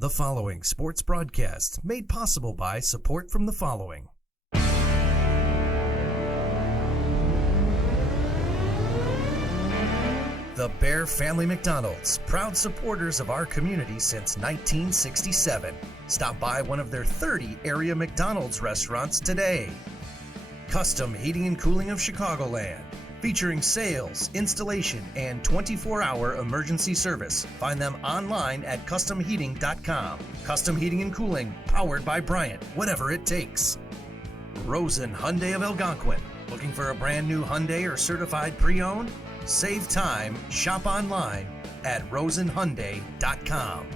The following sports broadcast made possible by support from the following. The Bear Family McDonald's, proud supporters of our community since 1967. Stop by one of their 30 area McDonald's restaurants today. Custom Heating and Cooling of Chicagoland, featuring sales, installation, and 24-hour emergency service. Find them online at customheating.com. Custom Heating and Cooling, powered by Bryant, whatever it takes. Rosen Hyundai of Algonquin. Looking for a brand new Hyundai or certified pre-owned? Save time, shop online at rosenhyundai.com.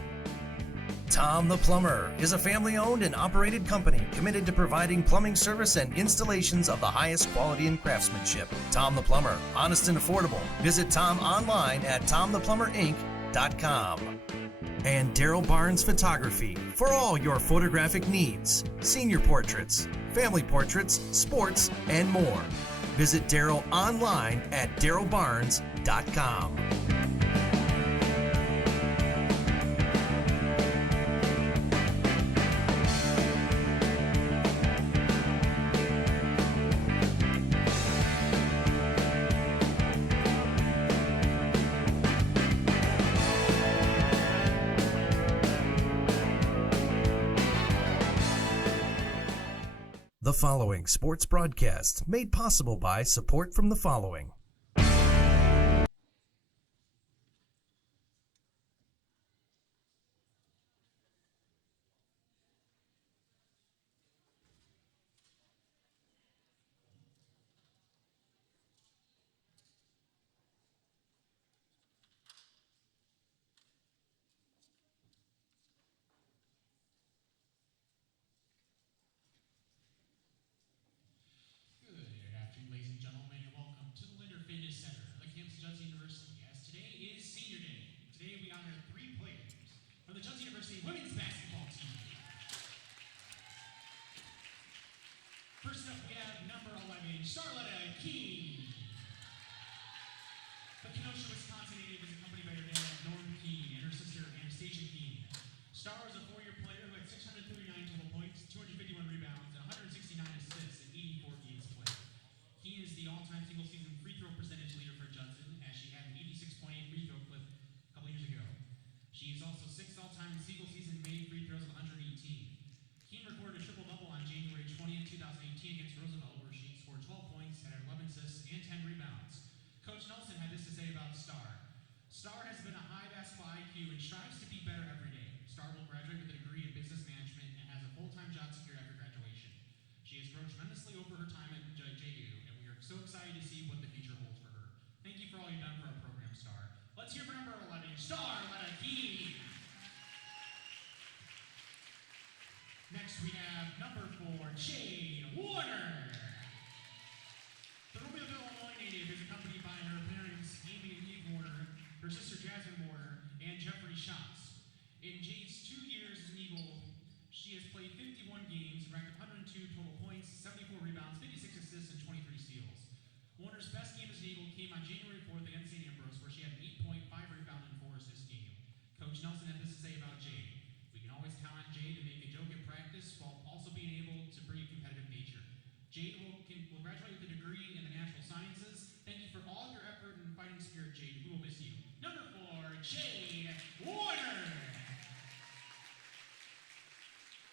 Tom the Plumber is a family-owned and operated company committed to providing plumbing service and installations of the highest quality and craftsmanship. Tom the Plumber, honest and affordable. Visit Tom online at tomtheplumberinc.com. And Daryl Barnes Photography for all your photographic needs, senior portraits, family portraits, sports, and more. Visit Daryl online at darylbarnes.com. The following sports broadcast made possible by support from the following. Center on the campus of Judson University, as today is Senior Day. Today we honor 3 players from the Judson University women's basketball team. First up, we have number 11, Charlotta Keene. The Kenosha, Wisconsin native is accompanied by her dad, Norm Keene, and her sister, Anastasia Keene. Star is a 4-year player who had 639 total points, 251 rebounds, and 169 assists in 84 games played. Keene is the all-time single-season free throw percentage leader for Judson, as she had an 86.8 free throw clip a couple years ago. She is also 6th all-time in single-season made free throws with 118. Keene recorded a triple-double on January 20th, 2018 against Roosevelt, where she scored 12 points and had 11 assists and 10 rebounds. Coach Nelson had this to say about Star. Star has been a high basketball IQ and strives to be better every day. Star will graduate with a degree in business management and has a full-time job secured after graduation. She has grown tremendously over her time at JU, and we are so excited to see what the future holds for her. Thank you for all you've done for our program, Star. Let's hear for number 11, Charlotta Keene. Next, we have number 4, Jade Warner. The Romeoville, Illinois native is accompanied by her parents, Amy and Eve Warner, her sister Jasmine Warner, and Jeffrey Schatz. In Jade's 2 years as an Eagle, she has played 51 games and racked up 102 total points, 74 rebounds, 56 assists, and 23 steals. Warner's best game as an Eagle came on January 4th against St. Ambrose, where she had an 8-point, 5-rebound, and 4-assist game. Coach Nelson had this to say about Jade. We can always count on Jade to make a joke in practice while also being able to bring a competitive nature. Jade will graduate with a degree in the natural sciences. Thank you for all of your effort and fighting spirit, Jade. We will miss you. Number 4, Jade Warner.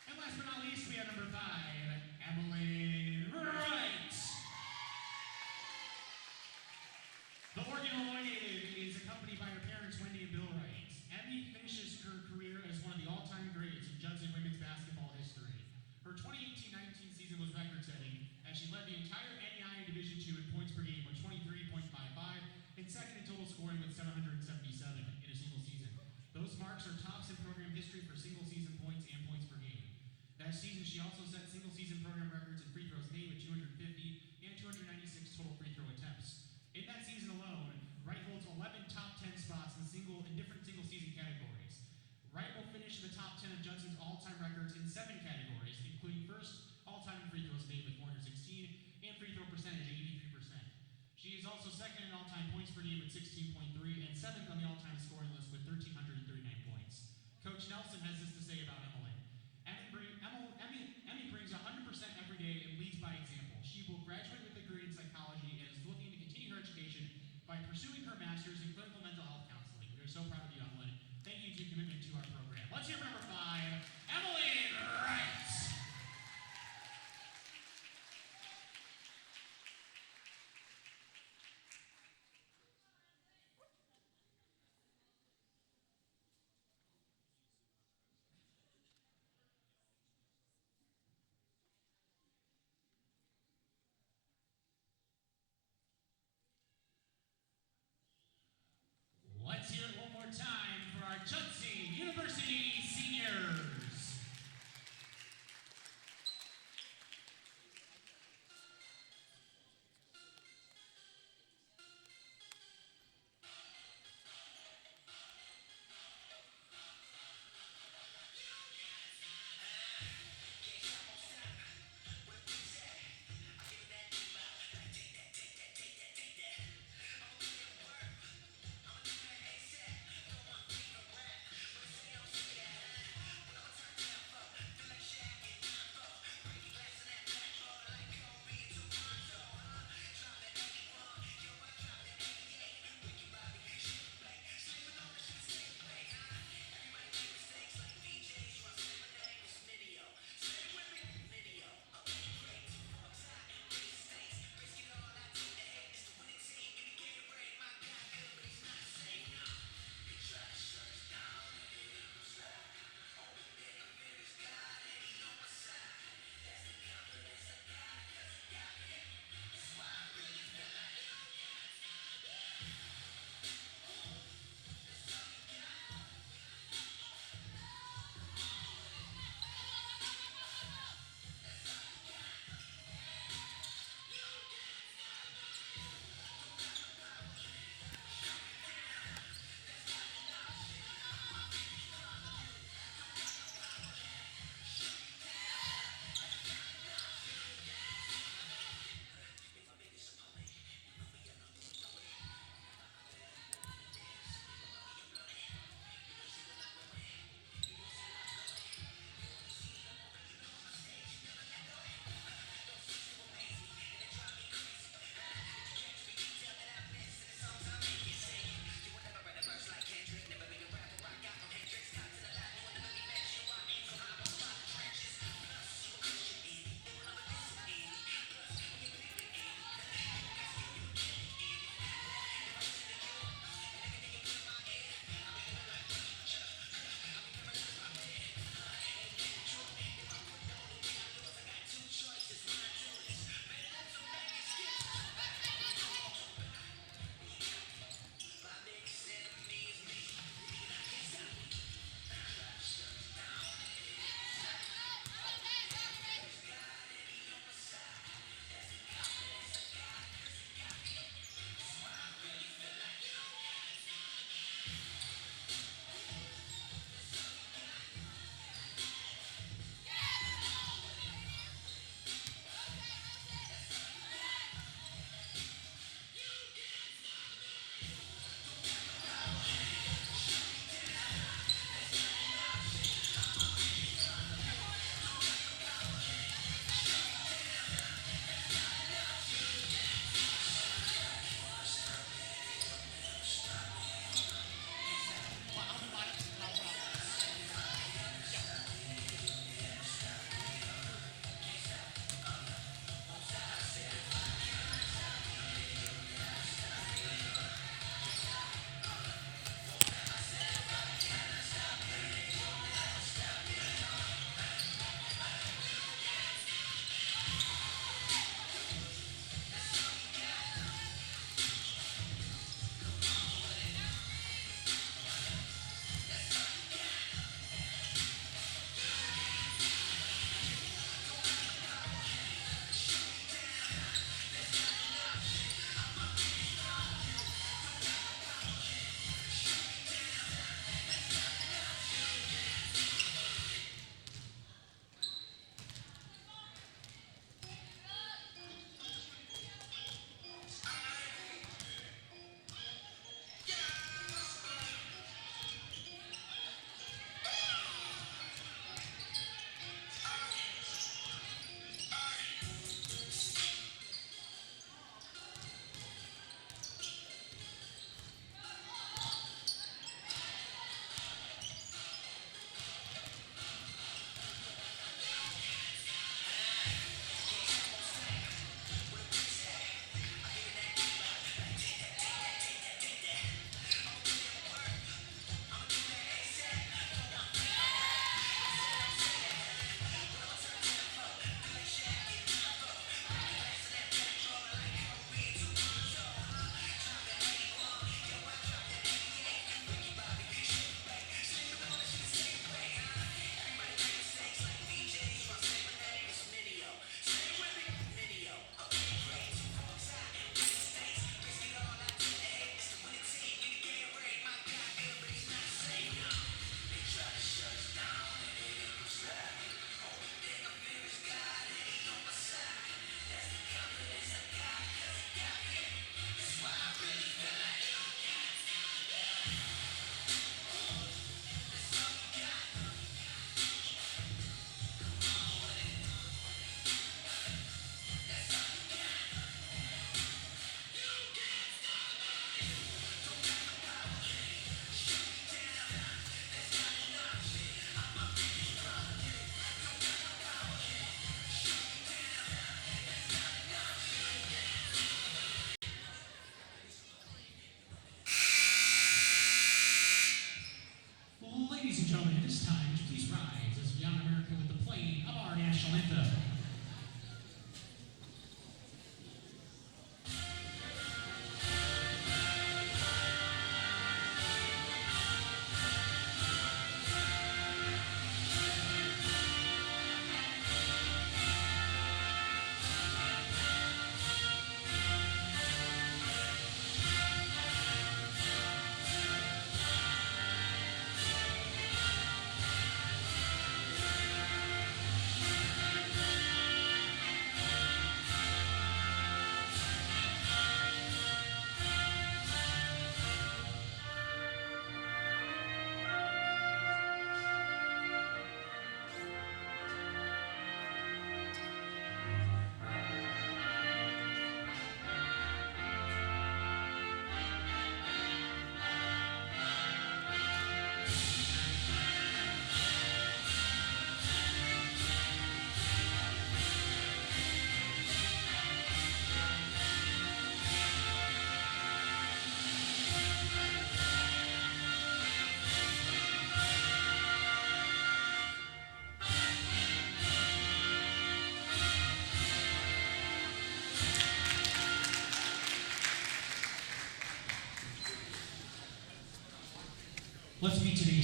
And last but not least, we have number 5, Emily Wright. The Oregon, Illinois native is accompanied by her parents, Wendy and Bill Wright. Emmy finishes her career as one of the all-time greats in Judson women's basketball history. Her 2018-19 season was record-setting, as she led the entire NEI Division II in points per game with 23.55 and second in total scoring with 777 in a single season. Those marks are tops in program history for single-season points and points per game. That season, she also set single-season program records in free throws made with 250 and 296 total free throw attempts. In that season alone, Wright holds 11 top 10 spots in different single-season categories. Wright will finish in the top 10 of Judson's all-time records in 7 categories, including first all-time in free throws made with 416 and free throw percentage at 83%. She is also second in all-time points per game at 16.3 and 7th on the all-time scoring list with 1,339 points. Coach Nelson has this to say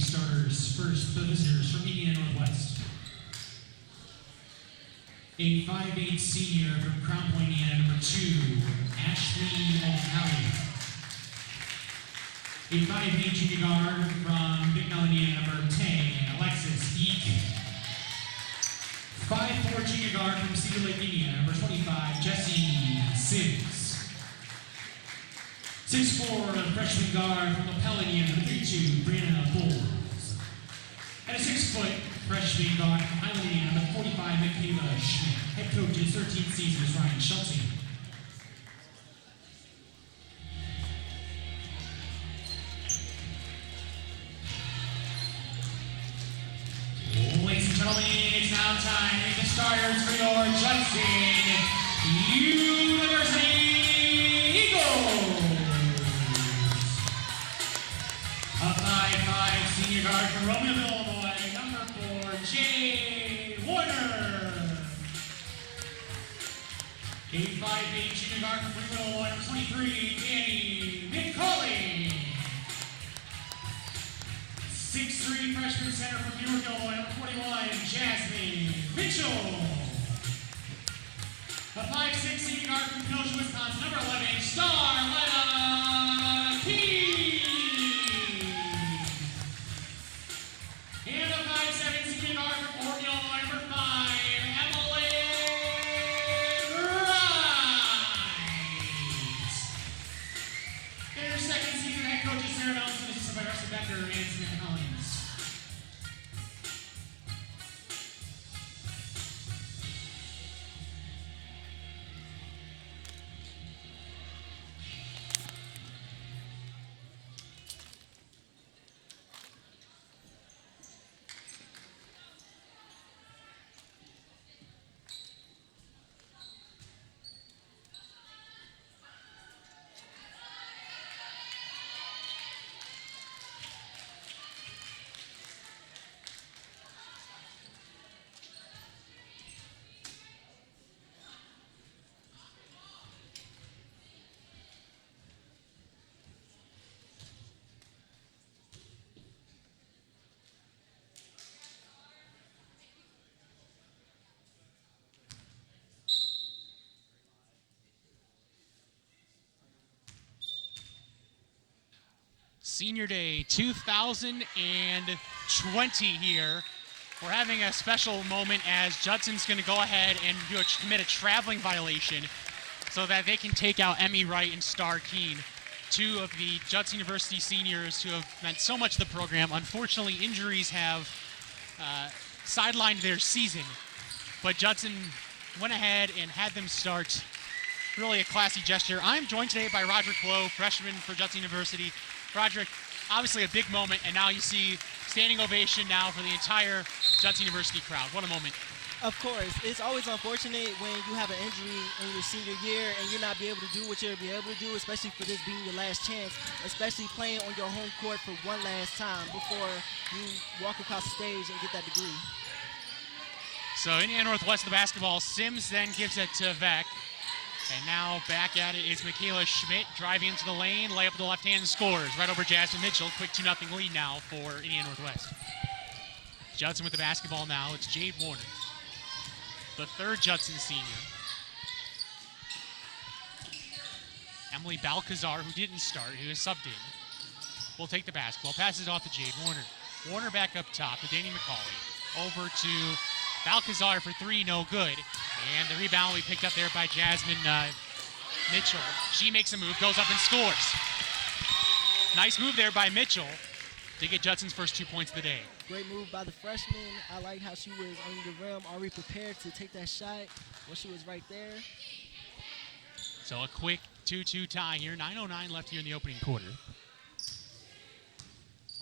starters first, the visitors from Indiana Northwest. A 5'8" senior from Crown Point, Indiana, number 2, Ashley O'Malley. A 5'8" junior guard from Bicknell, Indiana, number 10, Alexis Eek. 5'4" junior guard from Cedar Lake, Indiana, number 25, Jesse Sims. 6'4" freshman guard from LaPel, Indiana, number 32, Brianna Bowles. And a 6-foot freshman guard from Highland, Indiana, number 45, Michaela Schmidt. Head coach his 13th season is Ryan Schulte. Ladies and gentlemen, it's now time to meet the starters for your Judson University Eagles. A 5'5" senior guard from Romeoville, Illinois, number 4, Jay Warner. A 5'8" junior guard from Greenville, Illinois, number 23, Danny McCauley. 6'3" freshman center from Newark, Illinois, number 41, Jasmine Mitchell. A 5'6" senior guard from Kenosha, Wisconsin, number 11, Starletta Key. And a 5'7" senior guard from Oregon, Illinois, number 5, Emily Wright. Their second season head coaches Sarah Nelson, assisted by Rusty Becker and Smith Collins. Senior Day 2020 here. We're having a special moment as Judson's going to go ahead and commit a traveling violation so that they can take out Emmy Wright and Star Keene, 2 of the Judson University seniors who have meant so much to the program. Unfortunately, injuries have sidelined their season, but Judson went ahead and had them start. Really a classy gesture. I'm joined today by Roderick Blow, freshman for Judson University. Roderick, obviously a big moment, and now you see standing ovation now for the entire Judson University crowd. What a moment. Of course. It's always unfortunate when you have an injury in your senior year and you're not be able to do what you'll be able to do, especially for this being your last chance, especially playing on your home court for one last time before you walk across the stage and get that degree. So Indiana Northwest of the basketball. Sims then gives it to Vec. And now back at it is Michaela Schmidt driving into the lane, layup with the left hand, scores right over Jasmine Mitchell. Quick 2-0 lead now for Indiana Northwest. Judson with the basketball now. It's Jade Warner, the 3rd Judson senior. Emily Balcazar, who didn't start, who is subbed in, will take the basketball. Passes off to Jade Warner. Warner back up top to Danny McCauley. Over to Balcazar for 3, no good. And the rebound will be picked up there by Jasmine Mitchell. She makes a move, goes up and scores. Nice move there by Mitchell to get Judson's first 2 points of the day. Great move by the freshman. I like how she was on the rim, already prepared to take that shot when she was right there. So a quick 2-2 tie here. 9:09 left here in the opening quarter.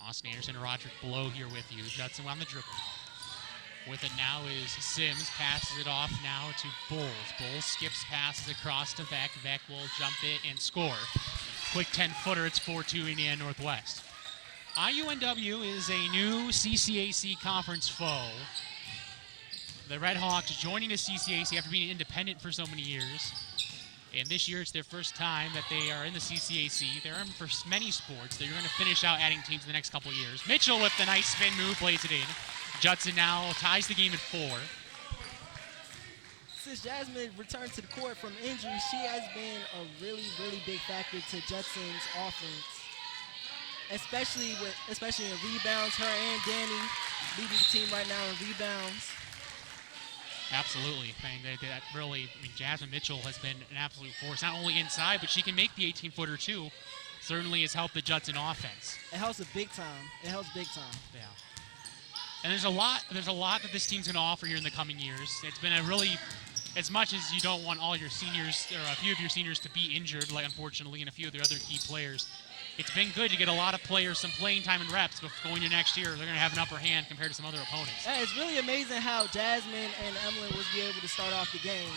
Austin Anderson and Roderick Blow here with you. Judson on the dribble. With it now is Sims, passes it off now to Bowles. Bowles skips, passes across to Vec. Vec will jump it and score. Quick 10-footer, it's 4-2 Indiana Northwest. IUNW is a new CCAC conference foe. The Red Hawks joining the CCAC after being independent for so many years. And this year it's their first time that they are in the CCAC. They're in for many sports. They're going to finish out adding teams in the next couple of years. Mitchell with the nice spin move plays it in. Judson now ties the game at 4. Since Jasmine returned to the court from injury, she has been a really, really big factor to Judson's offense. Especially in rebounds. Her and Danny leading the team right now in rebounds. Absolutely. That really, Jasmine Mitchell has been an absolute force, not only inside, but she can make the 18-footer too. Certainly has helped the Judson offense. It helps big time. It helps big time. Yeah. And there's a lot that this team's going to offer here in the coming years. It's been a really, as much as you don't want all your seniors, or a few of your seniors to be injured, like unfortunately, and a few of their other key players, it's been good to get a lot of players some playing time and reps, but going into next year, they're going to have an upper hand compared to some other opponents. Yeah, it's really amazing how Jasmine and Emily was able to start off the game.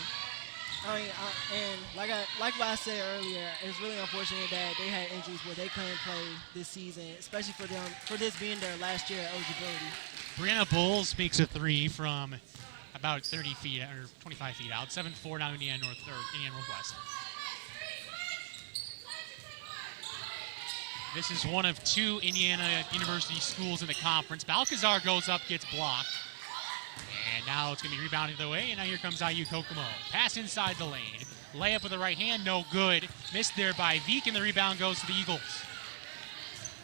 And like what I said earlier, it's really unfortunate that they had injuries where they couldn't play this season, especially for this being their last year eligibility. Brianna Bowles makes a 3 from about 30 feet or 25 feet out. 7-4 now Indiana Northwest. This is one of 2 Indiana University schools in the conference. Balcazar goes up, gets blocked. And now it's going to be rebounded the way, and now here comes IU Kokomo. Pass inside the lane. Layup with the right hand, no good. Missed there by Veek, and the rebound goes to the Eagles.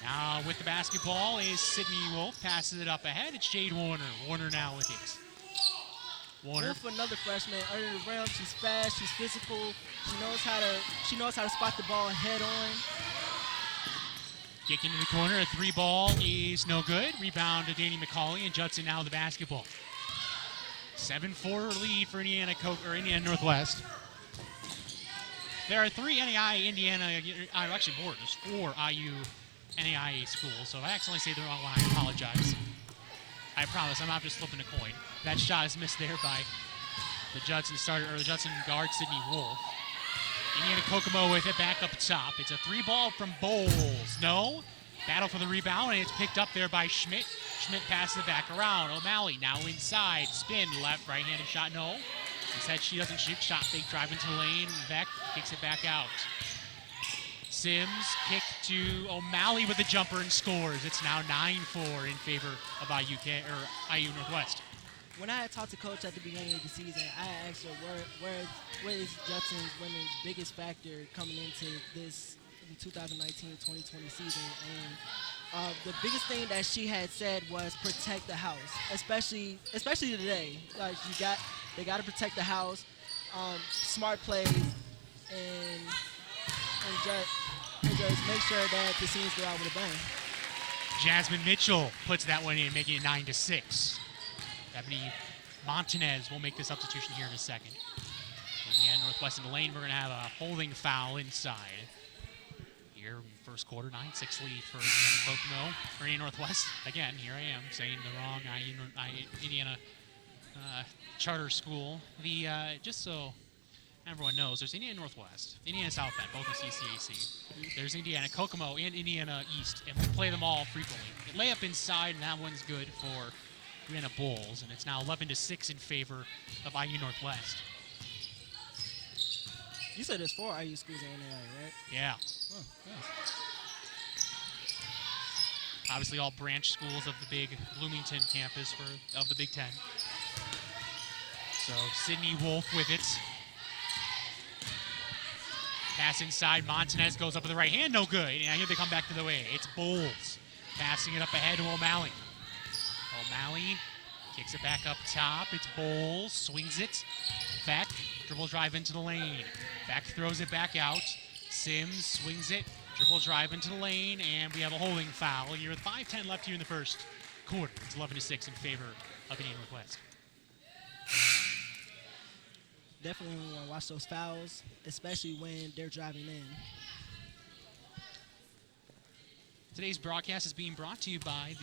Now with the basketball is Sydney Wolf. Passes it up ahead. It's Jade Warner. Warner now with it. Warner. Wolf, another freshman, under the rim. She's fast. She's physical. She knows how to spot the ball head on. Kick into the corner. A 3 ball is no good. Rebound to Danny McCauley, and Judson now the basketball. 7-4 lead for Indiana Northwest. There are 3 Indiana, actually more. There's 4 IU NAIA schools. So if I accidentally say the wrong one, I apologize. I promise I'm not just flipping a coin. That shot is missed there by the Judson guard Sydney Wolf. Indiana Kokomo with it back up top. It's a 3 ball from Bowles. No. Battle for the rebound, and it's picked up there by Schmidt. Schmidt passes it back around. O'Malley now inside. Spin, left, right-handed shot, no. Instead, she doesn't shoot. Shot fake, drive into the lane. Beck kicks it back out. Sims kick to O'Malley with the jumper and scores. It's now 9-4 in favor of IU Northwest. When I had talked to Coach at the beginning of the season, I asked her where is Judson's women's biggest factor coming into this 2019-2020 season, and the biggest thing that she had said was protect the house, especially today. Like they got to protect the house, smart plays, and just make sure that the seniors go out with a bang. Jasmine Mitchell puts that one in, making it 9-6. Ebony Montanez will make the substitution here in a second. Indiana Northwest in the lane, we're going to have a holding foul inside. Here in first quarter, 9-6 lead for Indiana Kokomo, or Indiana Northwest. Again, here I am saying the wrong Indiana charter school. Just so everyone knows, there's Indiana Northwest, Indiana South Bend, both in CCAC. There's Indiana Kokomo and Indiana East, and we play them all frequently. Lay up inside, and that one's good for Brianna Bowles, and it's now 11-6 in favor of IU Northwest. You said there's 4 IU schools in NAIA, right? Yeah. Oh, nice. Obviously all branch schools of the big Bloomington campus of the Big Ten. So Sydney Wolf with it. Pass inside, Montanez goes up with the right hand, no good. And here they come back to the way. It's Bowles passing it up ahead to O'Malley. O'Malley kicks it back up top. It's Bowles, swings it. Beck, dribble drive into the lane. Beck throws it back out. Sims swings it, dribble drive into the lane, and we have a holding foul. Here with 5:10 left here in the first quarter. It's 11-6 in favor of Indiana Northwest. Definitely want to watch those fouls, especially when they're driving in. Today's broadcast is being brought to you by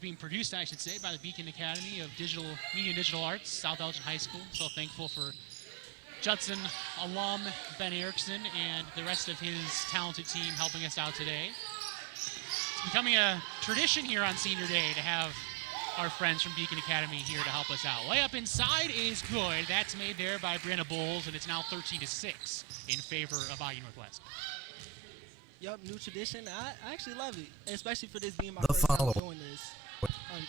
being produced, I should say, by the Beacon Academy of Media and Digital Arts, South Elgin High School. So thankful for Judson alum Ben Erickson and the rest of his talented team helping us out today. It's becoming a tradition here on Senior Day to have our friends from Beacon Academy here to help us out. Layup inside is good. That's made there by Brianna Bowles, and it's now 13-6 in favor of IU Northwest. Yep, new tradition. I actually love it, especially for this being my The first time follow- doing this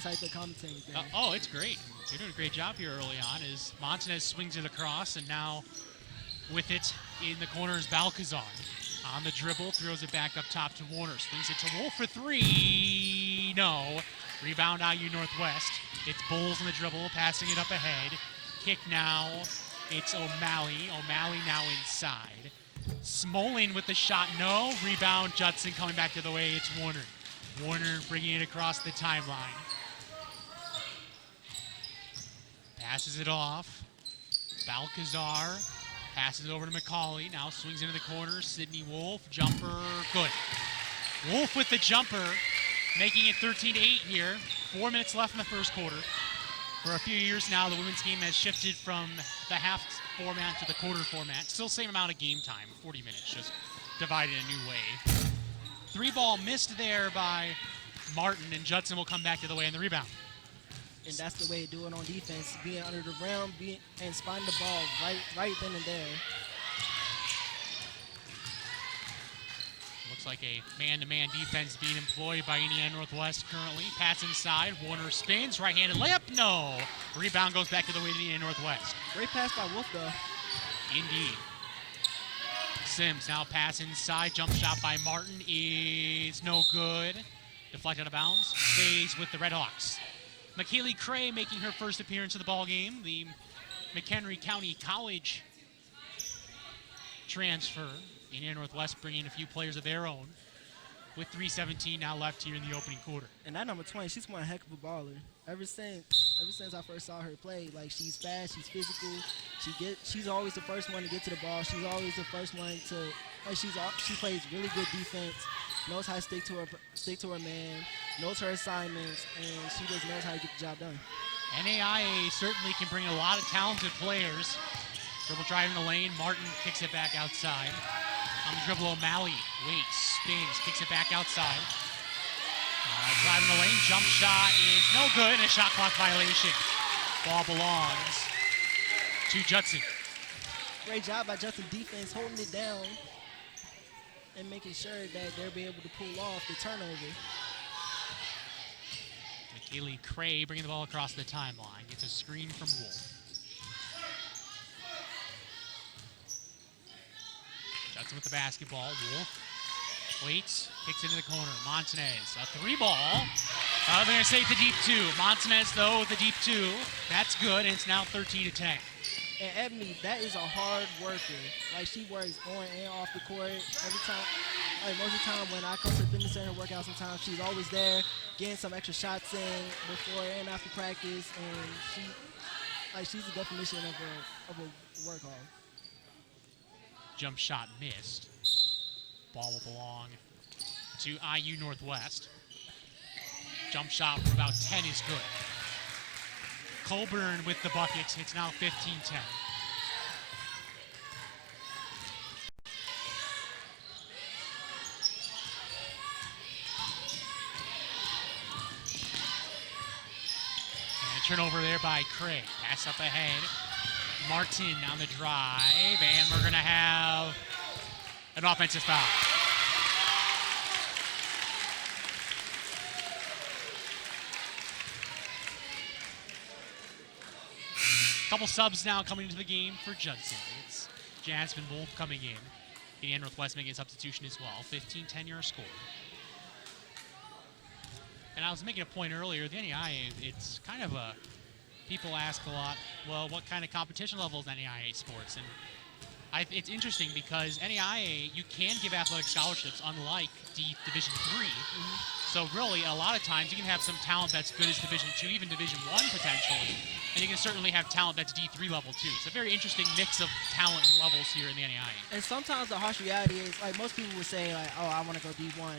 type of commentating thing. Oh, it's great. You're doing a great job here early on as Montanez swings it across, and now with it in the corner is Balcazar. On the dribble, throws it back up top to Warner. Swings it to Wolf for three. No. Rebound IU Northwest. It's Bowles on the dribble, passing it up ahead. Kick now. It's O'Malley. O'Malley now inside. Smolin with the shot. No. Rebound Judson coming back to the way. It's Warner. Warner bringing it across the timeline. Passes it off. Balcazar. Passes it over to McCauley. Now swings into the corner. Sydney Wolf. Jumper. Good. Wolf with the jumper. Making it 13-8 here. 4 minutes left in the first quarter. For a few years now, the women's game has shifted from the half format to the quarter format. Still same amount of game time, 40 minutes, just divided a new way. 3-ball missed there by Martin, and Judson will come back to the way in the rebound. And that's the way to do it on defense, being under the rim and spotting the ball right then and there. Looks like a man-to-man defense being employed by Indiana Northwest currently. Pass inside, Warner spins, right-handed layup, no. Rebound goes back to the way of Indiana Northwest. Great pass by Wolf, though. Indeed. Sims now pass inside, jump shot by Martin is no good. Deflected out of bounds, stays with the Redhawks. McKaylee Cray making her first appearance of the ball game. The McHenry County College transfer. Indiana Northwest bringing a few players of their own. With 3:17 now left here in the opening quarter. And that number 20, she's one heck of a baller. Ever since I first saw her play, like, she's fast, she's physical. She's always the first one to get to the ball. She's always the first one to. She plays really good defense. Knows how to stick to her man. Knows her assignments, and she just knows how to get the job done. NAIA certainly can bring a lot of talented players. Dribble drive in the lane. Martin kicks it back outside. On the dribble, O'Malley waits, spins, kicks it back outside. Drive in the lane. Jump shot is no good, and a shot clock violation. Ball belongs to Judson. Great job by Judson defense, holding it down and making sure that they'll be able to pull off the turnover. McKaylee Cray bringing the ball across the timeline. Gets a screen from Wolf. Judson with the basketball. Wolf waits, kicks into the corner. Montanez, a 3-ball. They're going to say the deep 2. Montanez, though, with the deep 2. That's good, and it's now 13-10. And Ebony, that is a hard worker. Like, she works on and off the court every time. Like, most of the time when I come to the fitness center and work out sometimes, she's always there getting some extra shots in before and after practice. And she's the definition of a workhorse. Jump shot missed. Ball will belong to IU Northwest. Jump shot from about 10 is good. Colburn with the buckets. It's now 15-10. And a turnover there by Craig. Pass up ahead. Martin on the drive, and we're going to have an offensive foul. Couple subs now coming into the game for Judson. It's Jasmine Wolf coming in. Indiana Northwest making a substitution as well. 15-10 your score. And I was making a point earlier, the NAIA, it's kind of a, people ask a lot, well, what kind of competition level is NAIA sports? And it's interesting because NAIA, you can give athletic scholarships unlike Division III. So really, a lot of times you can have some talent that's good as Division II, even Division I potentially, and you can certainly have talent that's D3 level too. It's a very interesting mix of talent and levels here in the NAIA. And sometimes the harsh reality is, like, most people would say, like, oh, I want to go D1,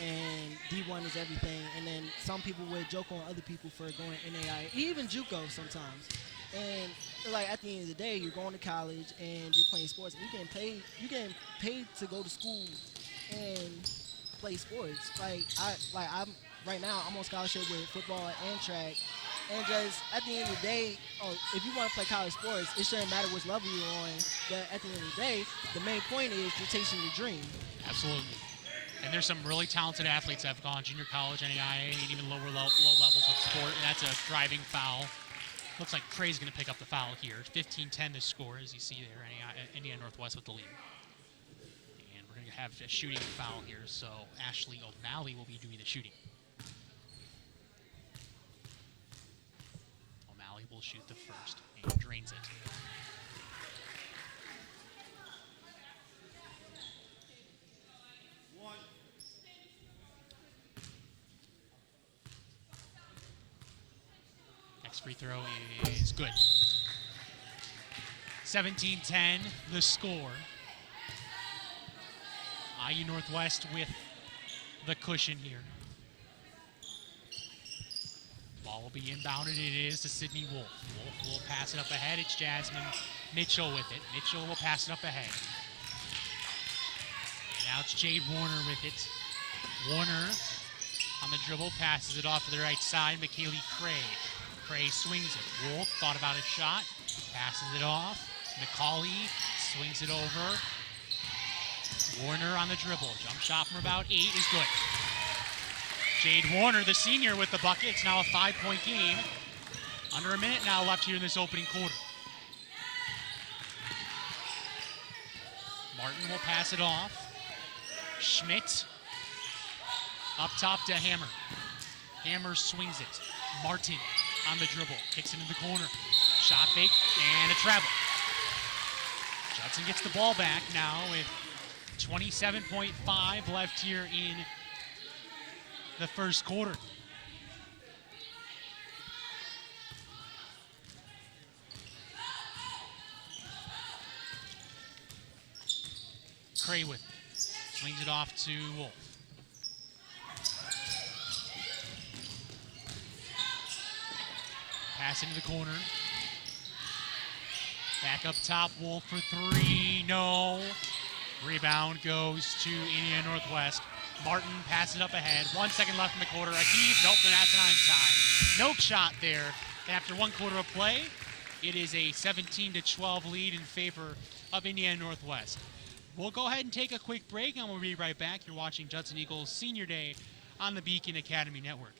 and D1 is everything. And then some people would joke on other people for going NAIA, even JUCO sometimes. And like, at the end of the day, you're going to college and you're playing sports, and you're getting paid to go to school and play sports. right now I'm on scholarship with football and track. And just at the end of the day, if you want to play college sports, it shouldn't matter which level you're on. But at the end of the day, the main point is you're chasing your dream. Absolutely. And there's some really talented athletes that have gone junior college, NAIA, and even low levels of sport, and that's a driving foul. Looks like Cray's going to pick up the foul here. 15-10 to score, as you see there, Indiana Northwest with the lead. And we're going to have a shooting foul here, so Ashley O'Malley will be doing the shooting. O'Malley will shoot the first, and drains it. Free throw is good. 17-10, the score. IU Northwest with the cushion here. Ball will be inbounded. It is to Sydney Wolf. Wolf will pass it up ahead. It's Jasmine Mitchell with it. Mitchell will pass it up ahead. And now it's Jade Warner with it. Warner on the dribble, passes it off to the right side. McKaylee Cray. Cray swings it. Wolf thought about a shot, passes it off. McCauley swings it over. Warner on the dribble. Jump shot from about 8 is good. Jade Warner, the senior, with the bucket. It's now a 5-point game. Under a minute now left here in this opening quarter. Martin will pass it off. Schmidt up top to Hammer. Hammer swings it. Martin on the dribble, kicks it into the corner. Shot fake and a travel. Judson gets the ball back now with 27.5 left here in the first quarter. Cray with it. Swings it off to Wolf. Pass into the corner. Back up top, Wolf for 3, no. Rebound goes to Indiana Northwest. Martin passes up ahead. 1 second left in the quarter. A heave, nope, and that's not in time. No shot there. And after 1 quarter of play, it is a 17-12 lead in favor of Indiana Northwest. We'll go ahead and take a quick break, and we'll be right back. You're watching Judson Eagles Senior Day on the Beacon Academy Network.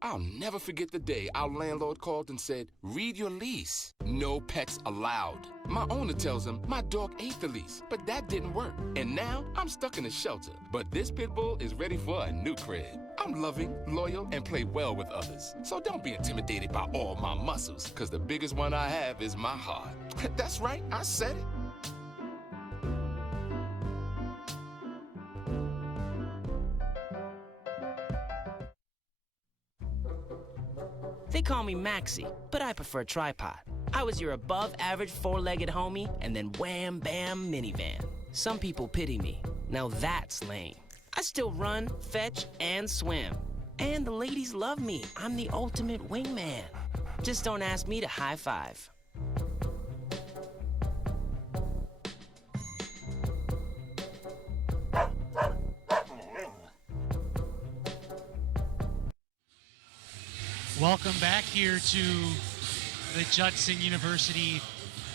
I'll never forget the day our landlord called and said, read your lease. No pets allowed. My owner tells him my dog ate the lease, but that didn't work. And now I'm stuck in a shelter. But this pit bull is ready for a new crib. I'm loving, loyal, and play well with others. So don't be intimidated by all my muscles, because the biggest one I have is my heart. That's right, I said it. They call me Maxie, but I prefer tripod. I was your above-average four-legged homie, and then wham, bam, minivan. Some people pity me. Now that's lame. I still run, fetch, and swim. And the ladies love me. I'm the ultimate wingman. Just don't ask me to high five. Welcome back here to the Judson University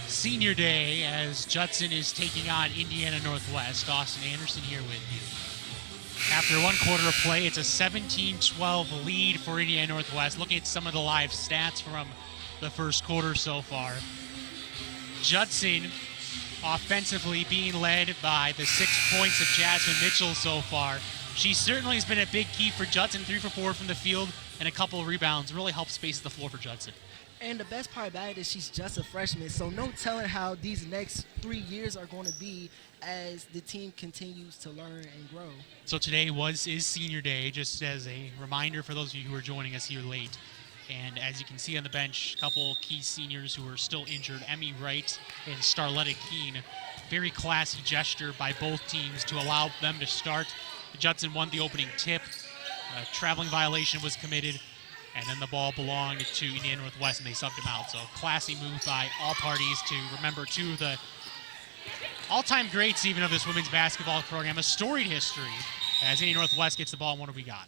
Senior Day as Judson is taking on Indiana Northwest. Austin Anderson here with you. After 1 quarter of play, it's a 17-12 lead for Indiana Northwest. Looking at some of the live stats from the first quarter so far. Judson offensively being led by the 6 points of Jasmine Mitchell so far. She certainly has been a big key for Judson, 3 for 4 from the field, and a couple of rebounds. Really helped space the floor for Judson. And the best part about it is she's just a freshman, so no telling how these next 3 years are going to be as the team continues to learn and grow. So today is Senior Day, just as a reminder for those of you who are joining us here late. And as you can see on the bench, a couple key seniors who are still injured, Emmy Wright and Starletta Keene. Very classy gesture by both teams to allow them to start. Judson won the opening tip. A traveling violation was committed, and then the ball belonged to Indiana Northwest, and they subbed him out. So classy move by all parties to remember 2 of the all-time greats even of this women's basketball program, a storied history As Indiana Northwest gets the ball, and what do we got?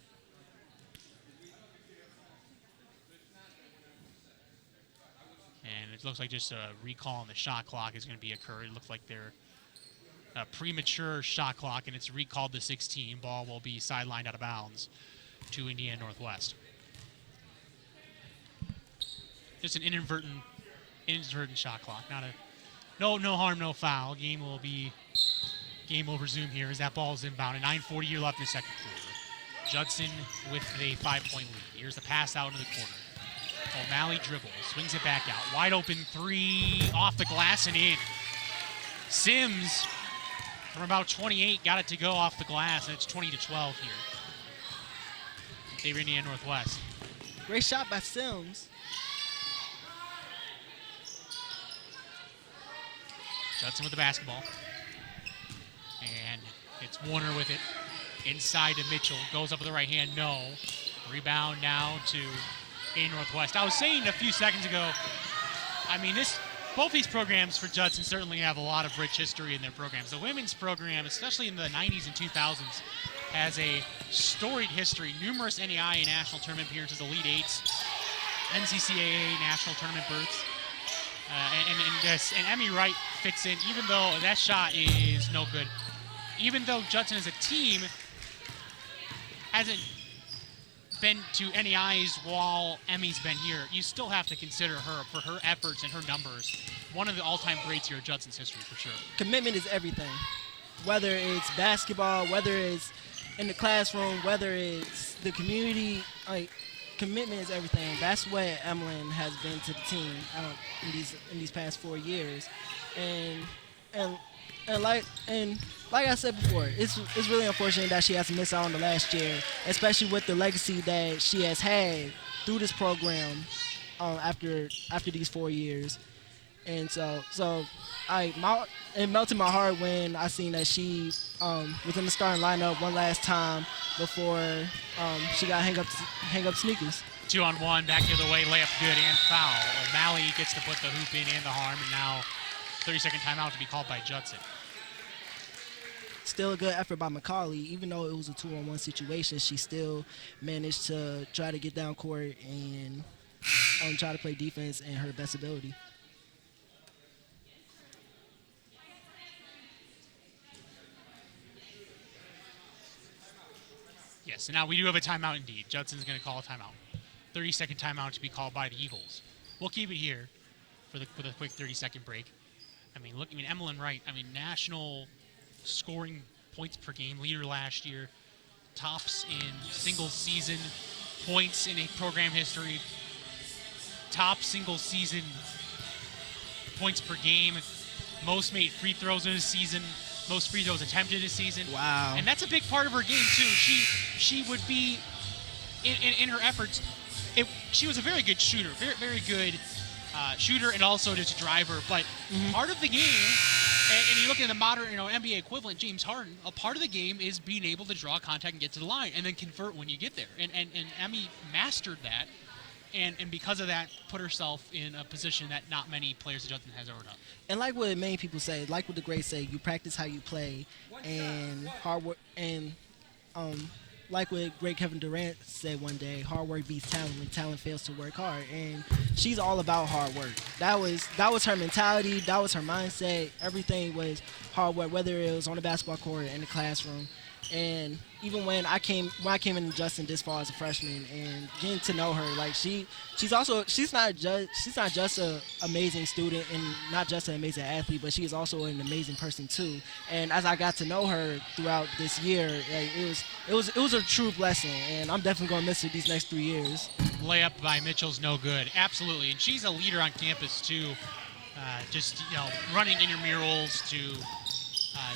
And it looks like just a recall on the shot clock is going to be occurred. It looks like they're a premature shot clock, and it's recalled to 16. Ball will be sidelined out of bounds to Indiana Northwest. Just an inadvertent shot clock. Not a no harm, no foul. Game will be game over Zoom here as that ball is inbound. 9:40 here left in the second quarter. Judson with a 5-point lead. Here's the pass out into the corner. O'Malley dribbles, swings it back out. Wide open three off the glass and in. Sims from about 28 got it to go off the glass, and it's 20-12 here. Favor Indiana Northwest. Great shot by Sims. Judson with the basketball. And it's Warner with it. Inside to Mitchell. Goes up with the right hand. No. Rebound now to Indiana Northwest. I was saying a few seconds ago, I mean, both these programs for Judson certainly have a lot of rich history in their programs. The women's program, especially in the 90s and 2000s, has a storied history. Numerous NEI and national tournament appearances, Elite Eights, NCCAA national tournament berths. And Emmy Wright fits in, even though that shot is no good. Even though Judson as a team hasn't been to NEI's while Emmy's been here, you still have to consider her for her efforts and her numbers. One of the all-time greats here in Judson's history, for sure. Commitment is everything. Whether it's basketball, whether it's in the classroom, whether it's the community, commitment is everything. That's what Emlyn has been to the team in these past 4 years, and like I said before, it's really unfortunate that she has to miss out on the last year, especially with the legacy that she has had through this program after these 4 years. And so it melted my heart when I seen that she was in the starting lineup one last time before she got hang up sneakers. 2-on-1, back the other way, layup good and foul. O'Malley gets to put the hoop in and the harm, and now 30-second timeout to be called by Judson. Still a good effort by McCauley. Even though it was a 2-on-1 situation, she still managed to try to get down court and try to play defense in her best ability. Yes, so now we do have a timeout indeed. Judson's going to call a timeout. 30-second timeout to be called by the Eagles. We'll keep it here for the quick 30-second break. Emlyn Wright, national scoring points per game leader last year. Tops in single season points in a program history. Top single season points per game. Most made free throws in a season. Most free throws attempted this season. Wow. And that's a big part of her game, too. She would be, in her efforts, she was a very good shooter, very, very good shooter and also just a driver. But part of the game, and you look at the modern NBA equivalent, James Harden, a part of the game is being able to draw contact and get to the line and then convert when you get there. And Emmy mastered that. And because of that, put herself in a position that not many players at Judson has ever done. And like what many people say, like what the greats say, you practice how you play, and hard work. And like what great Kevin Durant said one day, hard work beats talent when talent fails to work hard. And she's all about hard work. That was her mentality. That was her mindset. Everything was hard work, whether it was on the basketball court or in the classroom. And even when I came into Judson this far as a freshman and getting to know her, like she's not just an amazing student and not just an amazing athlete, but she is also an amazing person too. And as I got to know her throughout this year, it was a true blessing, and I'm definitely gonna miss her these next 3 years. Layup by Mitchell's no good, absolutely, and she's a leader on campus too. Running intramurals to.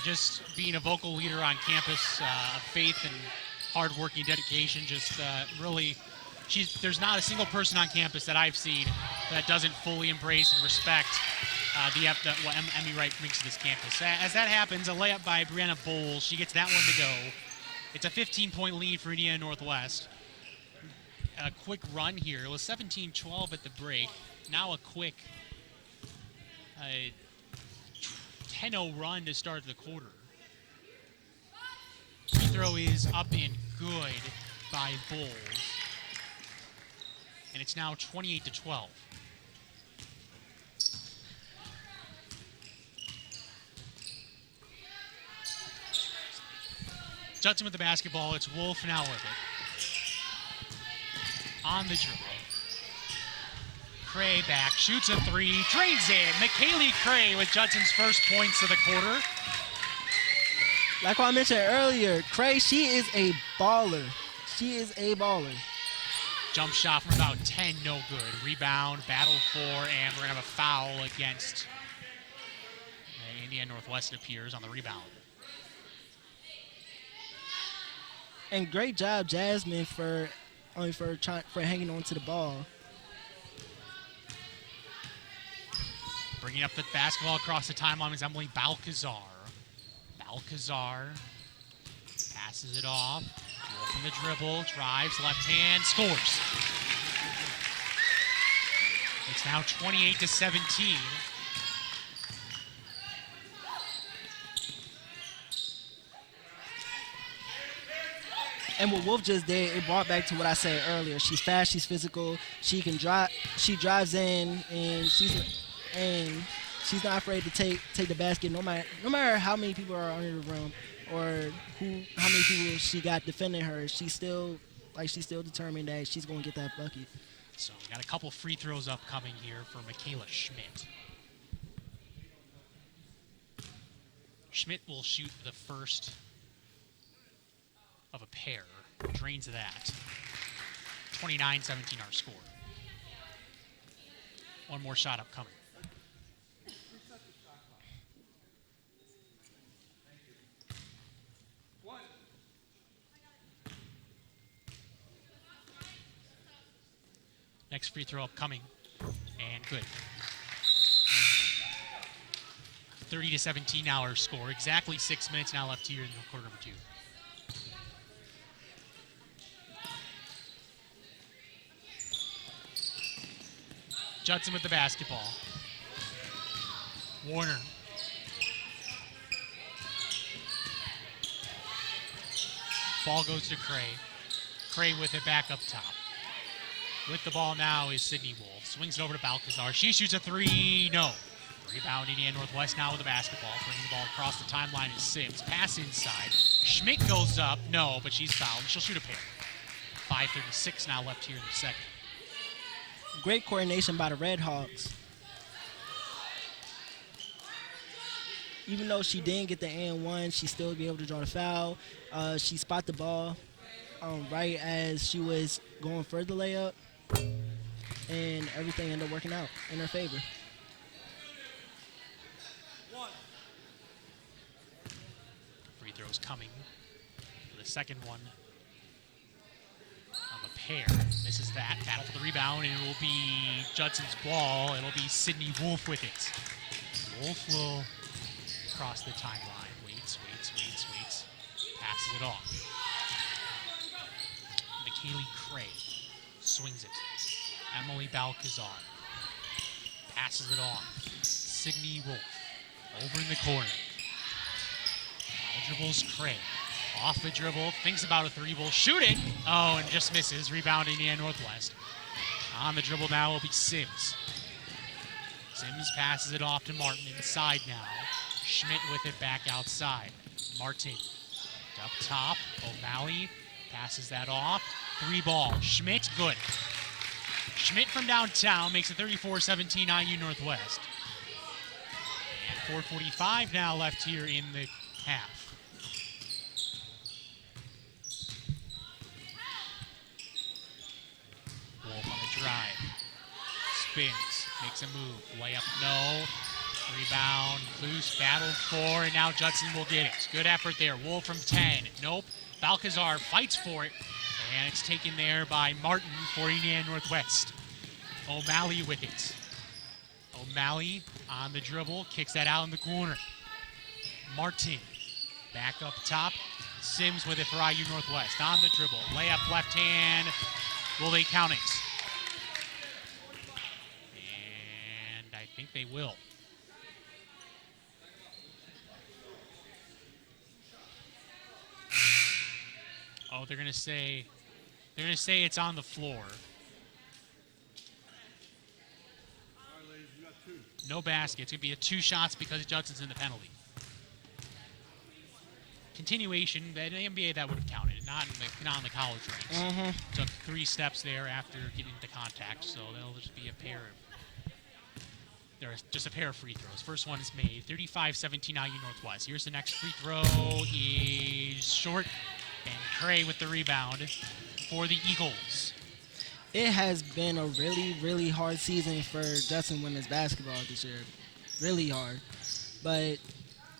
Just being a vocal leader on campus, faith and hard-working dedication. There's not a single person on campus that I've seen that doesn't fully embrace and respect what Emmy Wright brings to this campus. As that happens, a layup by Brianna Bowles. She gets that one to go. It's a 15-point lead for Indiana Northwest. A quick run here. It was 17-12 at the break. Now a quick 10-0 run to start the quarter. Free throw is up and good by Bulls. And it's now 28-12. Judson with the basketball. It's Wolf now with it. On the dribble. Cray back, shoots a three, drains it. McKaylee Cray with Judson's first points of the quarter. Like I mentioned earlier, Cray, she is a baller. She is a baller. Jump shot from about 10, no good. Rebound, battle for, and we're going to have a foul against Indiana Northwest, it appears, on the rebound. And great job, Jasmine, for hanging on to the ball. Bringing up the basketball across the timeline is Emily Balcazar. Balcazar passes it off. From the dribble, drives, left hand, scores. It's now 28-17. And what Wolf just did, it brought back to what I said earlier. She's fast, she's physical, she can drive, she drives in, and she's not afraid to take the basket, no matter how many people are under the rim or how many people she got defending her. She's still determined that she's going to get that bucket. So we got a couple free throws upcoming here for Michaela Schmidt. Schmidt will shoot the first of a pair. Drains that. 29-17 our score. One more shot upcoming. Next free throw upcoming. And good. 30-17 now our score. Exactly 6 minutes now left here in quarter number 2. Judson with the basketball. Warner. Ball goes to Cray. Cray with it back up top. With the ball now is Sydney Wolf. Swings it over to Balcazar. She shoots a three. No. Rebound Indiana Northwest now with the basketball. Bringing the ball across the timeline is Sims. Pass inside. Schmidt goes up. No, but she's fouled. She'll shoot a pair. 5:36 now left here in the second. Great coordination by the Red Hawks. Even though she didn't get the and one, she still be able to draw the foul. She spot the ball right as she was going for the layup, and everything ended up working out in her favor. Free throws coming for the second one of a pair. Misses that. Battle for the rebound, and it will be Judson's ball. It'll be Sydney Wolf with it. Wolf will cross the timeline. Waits. Passes it off. Michaela Cray swings it. Emily Balcazar passes it off. Sydney Wolf over in the corner. Now dribbles Cray. Off the dribble, thinks about a three, will shoot it. Oh, and just misses. Rebound Indiana Northwest. On the dribble now will be Sims. Sims passes it off to Martin inside now. Schmidt with it back outside. Martin up top. O'Malley passes that off. Three ball. Schmidt, good. Schmidt from downtown makes it 34-17 IU Northwest. And 4:45 now left here in the half. Wolf on the drive. Spins. Makes a move. Layup, no. Rebound, loose, battle for, and now Judson will get it. Good effort there. Wolf from 10. Nope. Balcazar fights for it, and it's taken there by Martin for Indiana Northwest. O'Malley with it. O'Malley on the dribble, kicks that out in the corner. Martin back up top. Sims with it for IU Northwest. On the dribble, layup left hand. Will they count it? And I think they will. No, they're gonna say it's on the floor. No basket. It's gonna be a 2 shots because Judson's in the penalty. Continuation. In the NBA that would have counted, not in the college ranks. Took 3 steps there after getting into contact, so that'll just be a pair of. There's just a pair of free throws. First one is made. 35-17 IU Northwest. Here's the next free throw. Is short, and Cray with the rebound for the Eagles. It has been a really, really hard season for Judson women's basketball this year. Really hard. But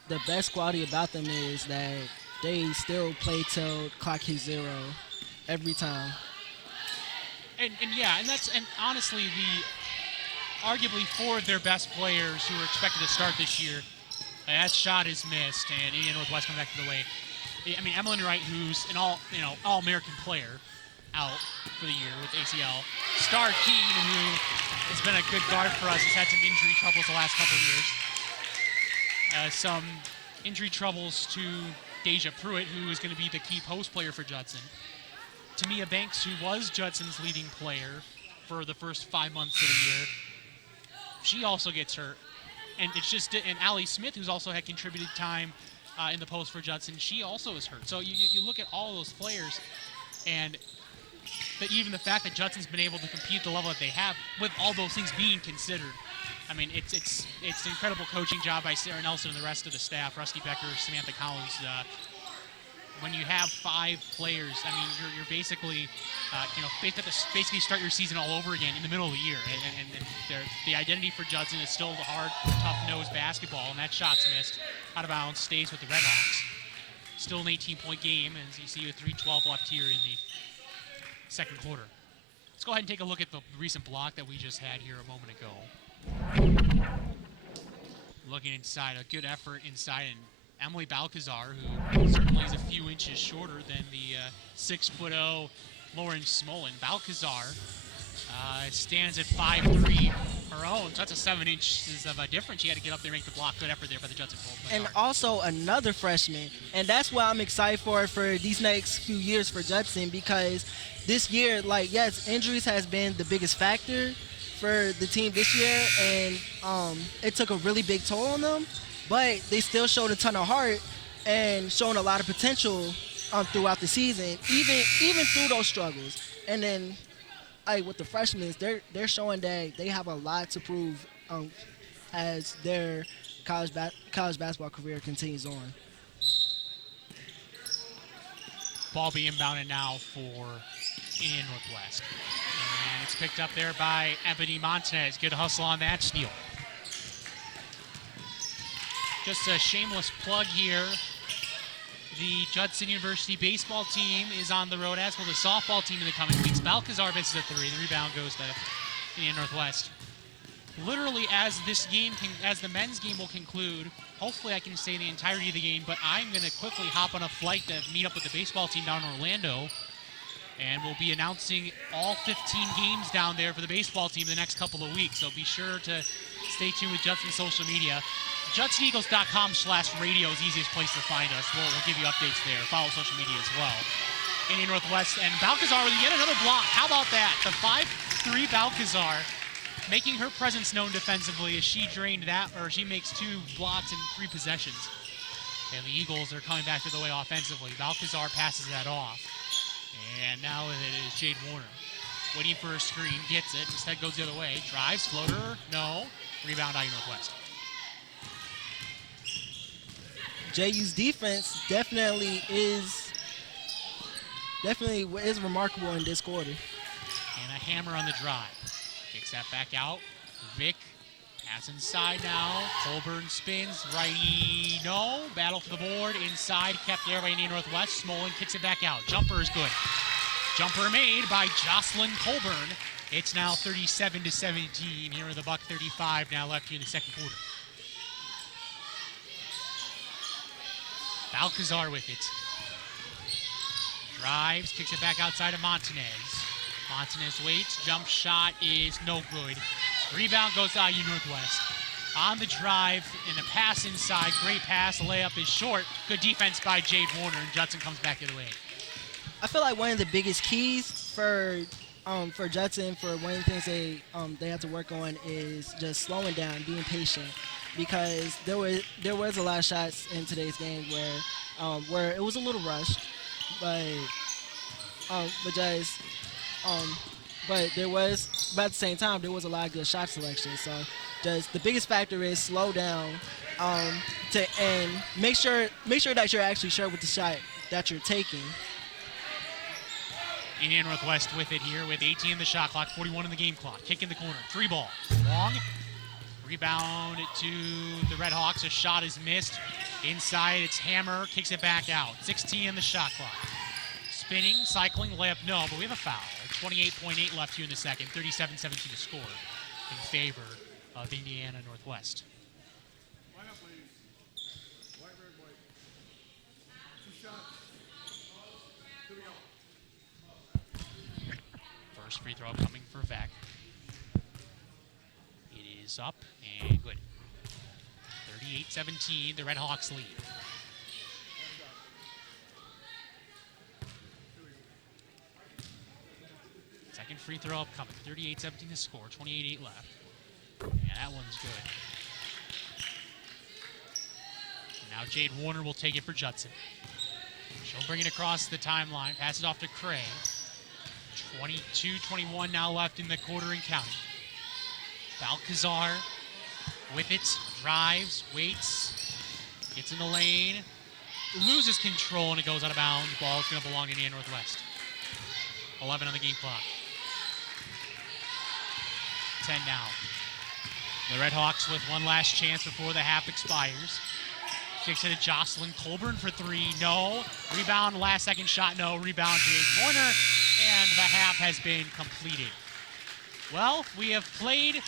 the best quality about them is that they still play till clock hits 0 every time. And honestly, arguably 4 of their best players who are expected to start this year, that shot is missed, and Indiana Northwest comes back to the way. I mean, Emmeline Wright, who's an all-American player, out for the year with ACL. Star Keene, who has been a good guard for us, has had some injury troubles the last couple of years. Some injury troubles to Deja Pruitt, who is going to be the key post player for Judson. Tamia Banks, who was Judson's leading player for the first 5 months of the year, she also gets hurt. And Allie Smith, who's also had contributed time in the post for Judson, she also is hurt. So you look at all those players, and even the fact that Judson's been able to compete at the level that they have, with all those things being considered, I mean, it's an incredible coaching job by Sarah Nelson and the rest of the staff, Rusty Becker, Samantha Collins. When you have 5 players, I mean, you're basically, basically start your season all over again in the middle of the year. And the identity for Judson is still the hard, tough-nosed basketball, and that shot's missed. Out of bounds, stays with the Redhawks. Still an 18-point game, as you see with 3:12 left here in the second quarter. Let's go ahead and take a look at the recent block that we just had here a moment ago. Looking inside, a good effort inside, and Emily Balcazar, who certainly is a few inches shorter than the 6'0" Lauren Smolin. Balcazar stands at 5'3", her own, so that's a 7 inches of a difference. She had to get up there and make the block. Good effort there by the Judson Bulls. And also another freshman, and that's what I'm excited for these next few years for Judson, because this year, yes, injuries has been the biggest factor for the team this year, and it took a really big toll on them, but they still showed a ton of heart and shown a lot of potential throughout the season, even through those struggles. And then with the freshmen, they're showing that they have a lot to prove as their college basketball career continues on. Ball being inbounded now for Indiana Northwest. And it's picked up there by Ebony Montez. Good hustle on that steal. Just a shameless plug here. The Judson University baseball team is on the road, as will the softball team in the coming weeks. Balcazar misses a 3. The rebound goes to Indiana Northwest. Literally, as the men's game will conclude, hopefully I can say the entirety of the game, but I'm going to quickly hop on a flight to meet up with the baseball team down in Orlando, and we'll be announcing all 15 games down there for the baseball team in the next couple of weeks. So be sure to stay tuned with Judson's social media. JudsonEagles.com/radio is the easiest place to find us. We'll give you updates there. Follow social media as well. Indiana Northwest and Balcazar with yet another block. How about that? The 5'3" Balcazar making her presence known defensively as she makes 2 blocks in 3 possessions. And the Eagles are coming back to the way offensively. Balcazar passes that off. And now it is Jade Warner. Waiting for a screen, gets it, instead goes the other way. Drives, floater, no. Rebound, IU Northwest. JU's defense definitely is remarkable in this quarter. And a hammer on the drive. Kicks that back out. Vic, pass inside now. Colburn spins, righty, no. Battle for the board, inside, kept there by Indiana Northwest. Smolin kicks it back out. Jumper is good. Jumper made by Jocelyn Colburn. It's now 37-17 here in the buck 35 now left here in the second quarter. Balcazar with it. Drives, kicks it back outside of Montanez. Montanez waits, jump shot is no good. Rebound goes to IU Northwest. On the drive, and a pass inside, great pass, layup is short. Good defense by Jade Warner, and Judson comes back the other way. I feel like one of the biggest keys for Judson, for one of the things they have to work on is just slowing down, being patient, because there was a lot of shots in today's game where it was a little rushed, but just but but at the same time there was a lot of good shot selection. So just the biggest factor is slow down, and make sure that you're actually sure with the shot that you're taking. Indiana Northwest with it here with 18 in the shot clock, 41 in the game clock. Kick in the corner, 3 ball, long. Rebound to the Red Hawks. A shot is missed. Inside, it's Hammer, kicks it back out. 16 in the shot clock. Spinning, cycling, layup, no, but we have a foul. 28.8 left here in the second, 37-17 to score in favor of Indiana Northwest. First free throw coming for Vec. It is up and good. 38-17, the Red Hawks lead. Second free throw upcoming. 38-17 to score, 28-8 left. Yeah, that one's good. Now Jade Warner will take it for Judson. She'll bring it across the timeline, pass it off to Cray. 22-21 now left in the quarter and counting. Balcazar with it, drives, waits, gets in the lane, loses control, and it goes out of bounds. Ball's going to belong to Indiana Northwest. 11 on the game clock. 10 now. The Red Hawks with one last chance before the half expires. Kicks it to Jocelyn Colburn for 3, no. Rebound, last second shot, no. Rebound to Jade Warner, and the half has been completed. Well, we have played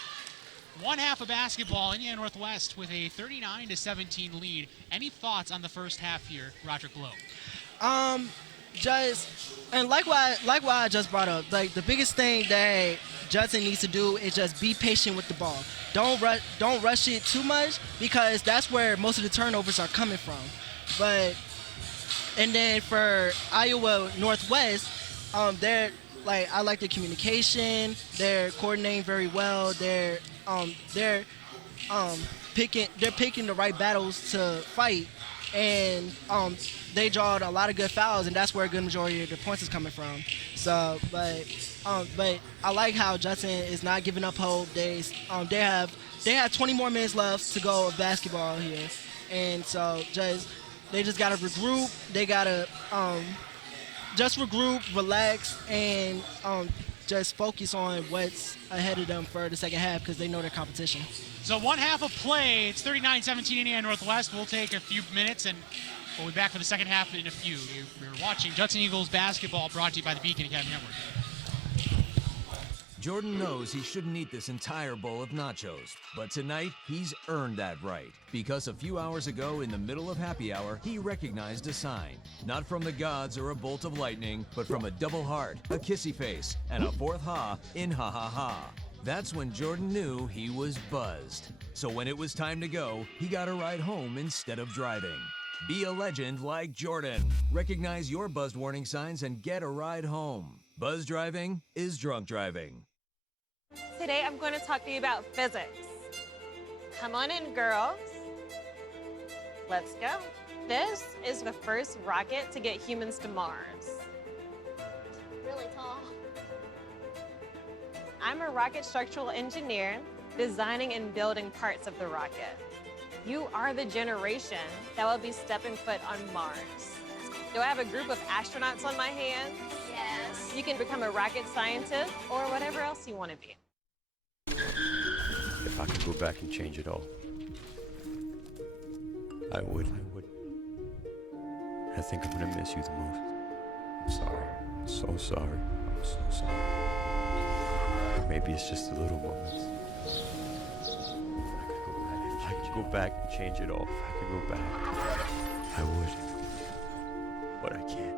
one half of basketball. Indiana Northwest with a 39-17 lead. Any thoughts on the first half here, Roderick Lowe? Just, and like what I just brought up, like the biggest thing that Judson needs to do is just be patient with the ball. Don't rush it too much, because that's where most of the turnovers are coming from. And then for Iowa Northwest, they're like, I like their communication. They're coordinating very well. They're picking the right battles to fight, and they draw a lot of good fouls, and that's where a good majority of the points is coming from. So, but I like how Judson is not giving up hope. They have 20 more minutes left to go of basketball here, and so they just gotta regroup. They gotta just regroup, relax, and just focus on what's ahead of them for the second half, because they know their competition. So one half of play, it's 39-17 Indiana Northwest. We'll take a few minutes and we'll be back for the second half in a few. You're watching Judson Eagles basketball, brought to you by the Beacon Academy Network. Jordan knows he shouldn't eat this entire bowl of nachos, but tonight he's earned that right, because a few hours ago in the middle of happy hour, he recognized a sign, not from the gods or a bolt of lightning, but from a double heart, a kissy face, and a fourth ha in ha ha ha. That's when Jordan knew he was buzzed. So when it was time to go, he got a ride home instead of driving. Be a legend like Jordan. Recognize your buzzed warning signs and get a ride home. Buzz driving is drunk driving. Today I'm going to talk to you about physics. Come on in, girls. Let's go. This is the first rocket to get humans to Mars. Really tall. I'm a rocket structural engineer, designing and building parts of the rocket. You are the generation that will be stepping foot on Mars. Do I have a group of astronauts on my hands? Yes. You can become a rocket scientist or whatever else you want to be. If I could go back and change it all, I would. I think I'm gonna miss you the most. I'm sorry. I'm so sorry. I'm so sorry. Maybe it's just the little moments. If I could go back and change it all, if I could go back, I would. But I can't.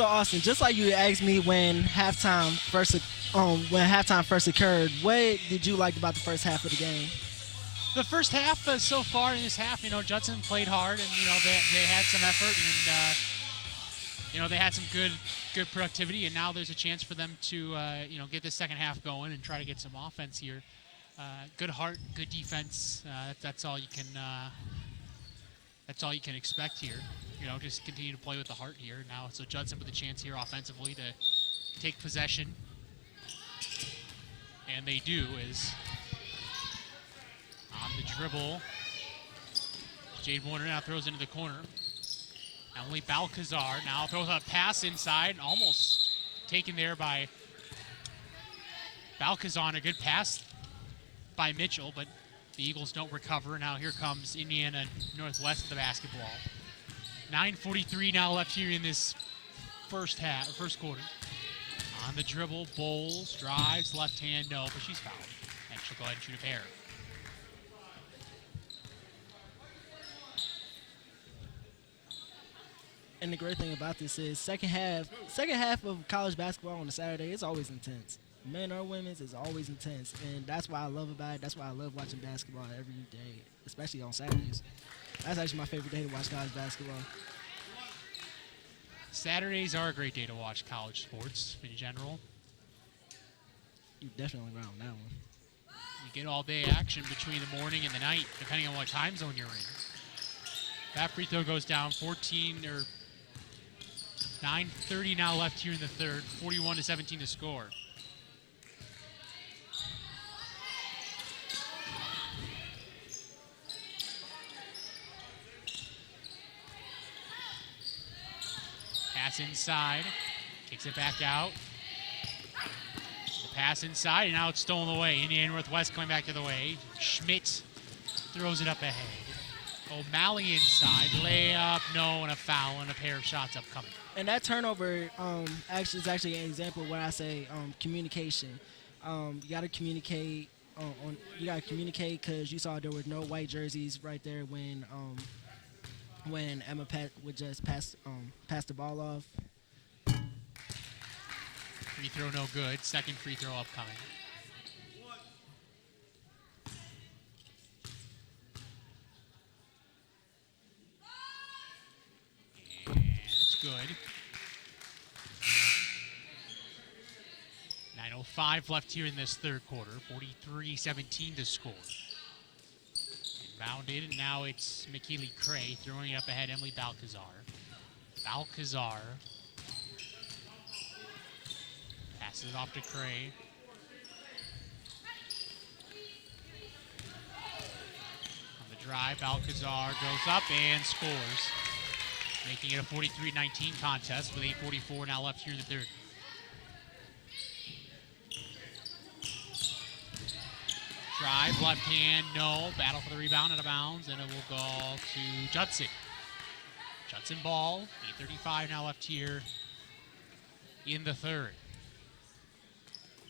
So Austin, just like you asked me when halftime first occurred, what did you like about the first half of the game? The first half, so far in this half, Judson played hard, and they had some effort, and they had some good productivity, and now there's a chance for them to get the second half going and try to get some offense here. Good heart, good defense. That's all you can. That's all you can expect here. Just continue to play with the heart here. Now, so Judson with a chance here offensively to take possession, and they do is on the dribble. Jade Warner now throws into the corner. Emily Balcazar now throws a pass inside, almost taken there by Balcazar. A good pass by Mitchell, but the Eagles don't recover. Now here comes Indiana Northwest with the basketball. 9:43 now left here in this first quarter. On the dribble, Bowles drives, left hand, no, but she's fouled. And she'll go ahead and shoot a pair. And the great thing about this is second half of college basketball on a Saturday is always intense. Men or women's is always intense, and that's why I love about it. That's why I love watching basketball every day, especially on Saturdays. That's actually my favorite day to watch college basketball. Saturdays are a great day to watch college sports in general. You're definitely right on that one. You get all day action between the morning and the night, depending on what time zone you're in. That free throw goes down 9:30 now left here in the third. 41-17 to score. Pass inside, kicks it back out. The pass inside, and now it's stolen away. Indiana Northwest coming back to the way. Schmidt throws it up ahead. O'Malley inside, layup, no, and a foul, and a pair of shots upcoming. And that turnover is actually an example where I say communication. You got to communicate. You got to communicate because you saw there were no white jerseys right there when Emma would just pass the ball off. Free throw no good. Second free throw upcoming. And it's good. 9:05 left here in this third quarter. 43-17 to score. Inbounded, and now it's McKeely Cray throwing it up ahead. Emily Balcazar. Balcazar passes it off to Cray. On the drive, Balcazar goes up and scores, making it a 43-19 contest with 8:44 now left here in the third. Drive, left hand, no. Battle for the rebound, out of bounds, and it will go to Judson. Judson ball, 8:35 now left here in the third.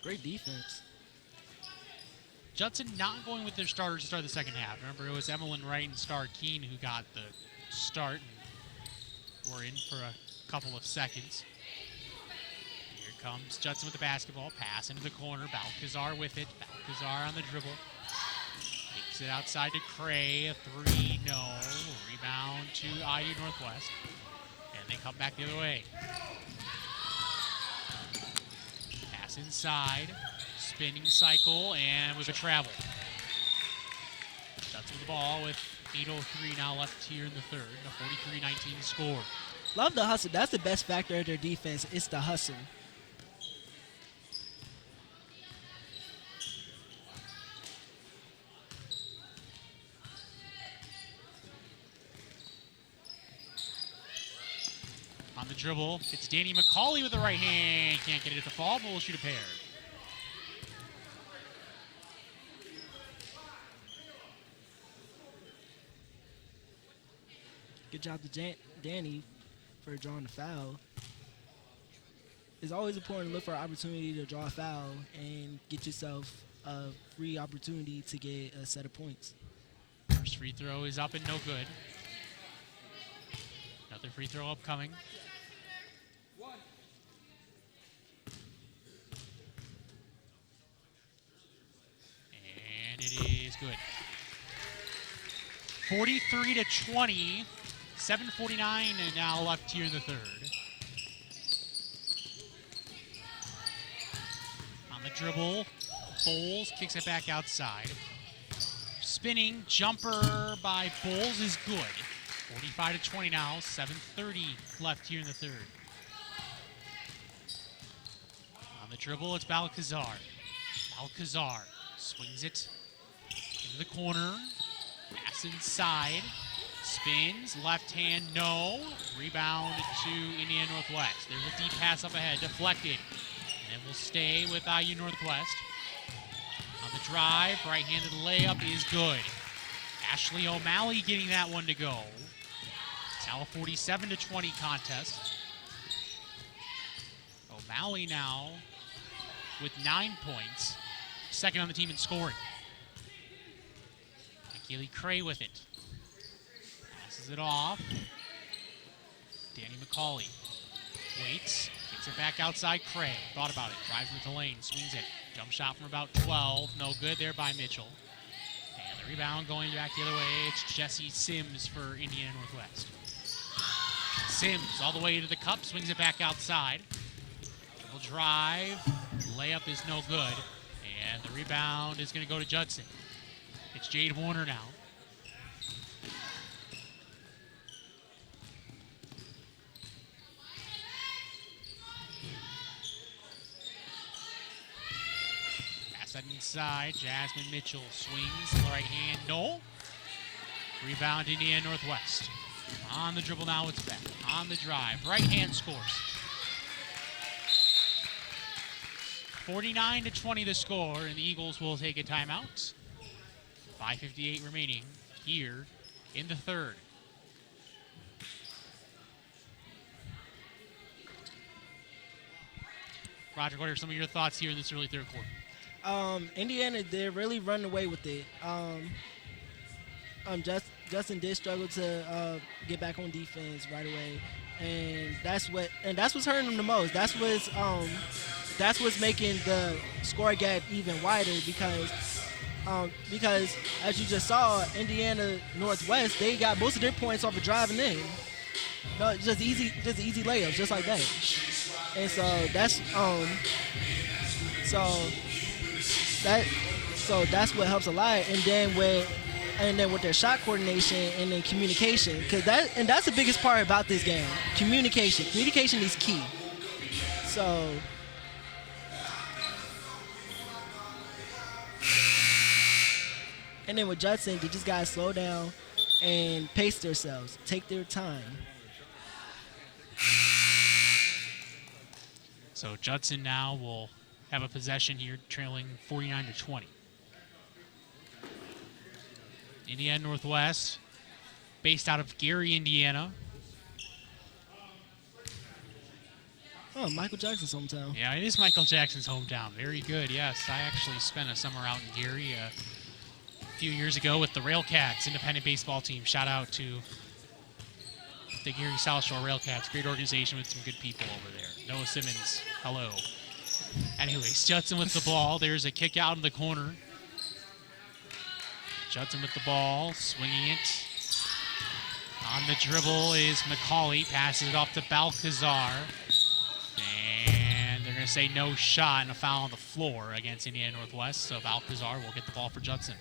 Great defense. Judson not going with their starters to start the second half. Remember, it was Emmeline Wright and Star Keene who got the start and were in for a couple of seconds. Here comes Judson with the basketball. Pass into the corner. Balcazar with it. Balcazar on the dribble. Takes it outside to Cray. A three, no. Rebound to IU Northwest. And they come back the other way. Pass inside. Spinning cycle and with a travel. Judson with the ball with 8:03 now left here in the third. A 43-19 score. Love the hustle. That's the best factor of their defense. It's the hustle. On the dribble, it's Danny McCauley with the right hand. Can't get it at the fall, but will shoot a pair. Good job to Danny for drawing the foul. It's always important to look for an opportunity to draw a foul and get yourself a free opportunity to get a set of points. First free throw is up and no good. Another free throw upcoming. good. 43-20. 7:49 now left here in the third. On the dribble, Bowles kicks it back outside. Spinning jumper by Bowles is good. 45-20 now. 7:30 left here in the third. On the dribble, it's Balcazar. Balcazar swings it into the corner. Pass inside. Spins. Left hand, no. Rebound to Indiana Northwest. There's a deep pass up ahead. Deflected. And it will stay with IU Northwest. On the drive, right-handed layup is good. Ashley O'Malley getting that one to go. It's now a 47-20 contest. O'Malley now with 9 points. Second on the team in scoring. Keely Cray with it. Passes it off. Danny McCauley waits. Kicks it back outside. Cray thought about it. Drives into the lane. Swings it. Jump shot from about 12. No good there by Mitchell. And the rebound going back the other way. It's Jesse Sims for Indiana Northwest. Sims all the way to the cup. Swings it back outside. Double drive. Layup is no good. And the rebound is going to go to Judson. It's Jade Warner now. Pass that inside. Jasmine Mitchell swings. Right hand, no. Rebound, Indiana Northwest. On the dribble now, it's back. On the drive. Right hand scores. 49-20 the score, and the Eagles will take a timeout. 5:58 remaining here in the third. Roger, what are some of your thoughts here in this early third quarter? Indiana, they're really running away with it. Justin did struggle to get back on defense right away, and that's what's hurting them the most. That's what's making the score gap even wider because as you just saw, Indiana Northwest, they got most of their points off of driving in. No, just easy layups, just like that. And so that's what helps a lot. And then with their shot coordination and then communication, that's the biggest part about this game. Communication is key. So. And then with Judson, they just got to slow down and pace themselves, take their time. So Judson now will have a possession here, trailing 49-20. Indiana Northwest, based out of Gary, Indiana. Oh, Michael Jackson's hometown. Yeah, it is Michael Jackson's hometown. Very good, yes. I actually spent a summer out in Gary a few years ago with the Railcats independent baseball team. Shout out to the Gary South Shore Railcats. Great organization with some good people over there. Noah Simmons, hello. Anyways, Judson with the ball. There's a kick out in the corner. Judson with the ball, swinging it. On the dribble is McCauley. Passes it off to Balcazar. And they're going to say no shot and a foul on the floor against Indiana Northwest. So Balcazar will get the ball for Judson.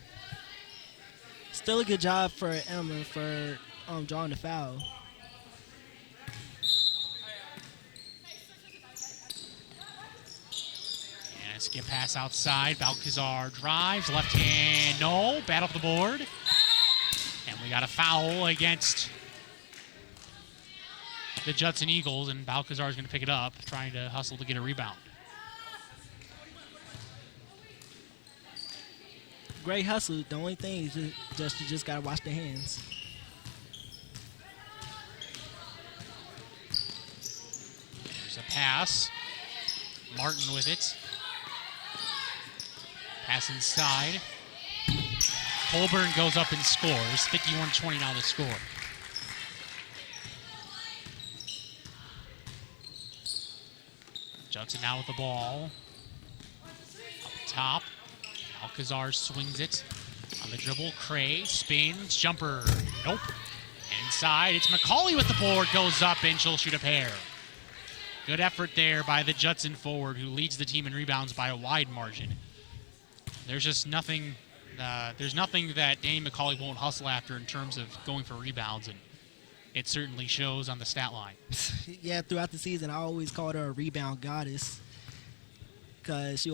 Still a good job for Emma for drawing the foul. And a skip pass outside. Balcazar drives. Left hand, no. Bat off the board. And we got a foul against the Judson Eagles. And Balcazar is going to pick it up, trying to hustle to get a rebound. Great hustle. The only thing is you just gotta watch the hands. There's a pass. Martin with it. Pass inside. Colburn goes up and scores. 51-20 now the score. Judson now with the ball. Up top. Alcazar swings it. On On the dribble, Cray spins, jumper, nope. Inside, it's McCauley with the board, goes up, and she'll shoot a pair. Good effort there by the Judson forward, who leads the team in rebounds by a wide margin. There's just nothing. There's nothing that Danny McCauley won't hustle after in terms of going for rebounds, and it certainly shows on the stat line. Yeah, throughout the season, I always called her a rebound goddess. Cause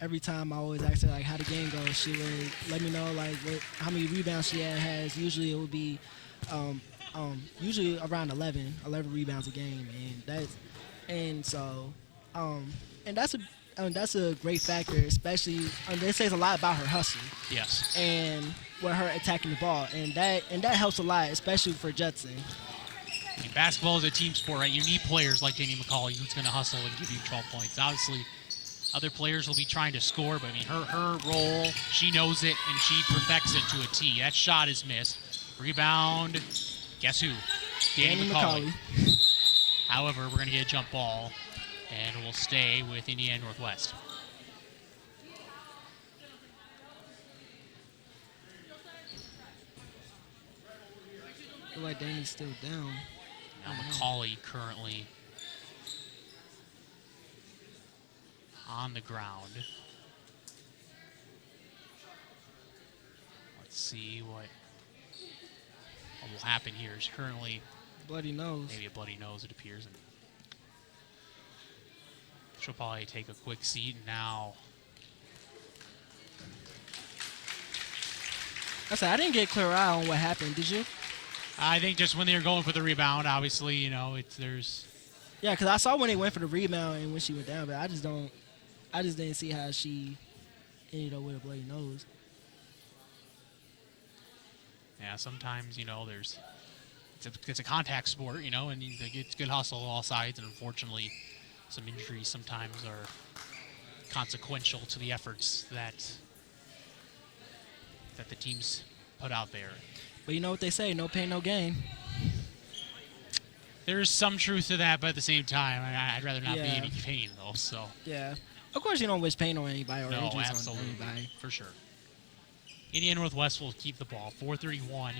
every time I always asked her like how the game goes, she would let me know like how many rebounds she has. Usually it would be usually around 11 rebounds a game, and that's a great factor, especially it says a lot about her hustle. Yes. And with her attacking the ball, and that helps a lot, especially for Judson. I mean, basketball is a team sport, right? You need players like Danny McCauley who's going to hustle and give you 12 points. Obviously, other players will be trying to score, but I mean, her role, she knows it, and she perfects it to a T. That shot is missed. Rebound, guess who? Danny McCauley. However, we're going to get a jump ball, and we'll stay with Indiana Northwest. I feel like Danny's still down. Now McCauley currently on the ground. Let's see what will happen here. Is currently bloody nose. Maybe a bloody nose, it appears. And she'll probably take a quick seat now. I didn't get a clear eye on what happened. Did you? I think just when they were going for the rebound, obviously, you know, there's. Yeah, because I saw when they went for the rebound and when she went down, but I just didn't see how she ended up with a bloody nose. Yeah, sometimes, you know, it's a contact sport, you know, and it's good hustle on all sides, and unfortunately, some injuries sometimes are consequential to the efforts that the teams put out there. But you know what they say, no pain, no gain. There's some truth to that, but at the same time, I'd rather not be any pain, though. So. Yeah. Of course, you don't wish pain on anybody or injuries absolutely, on anybody. For sure. Indiana Northwest will keep the ball. 4:31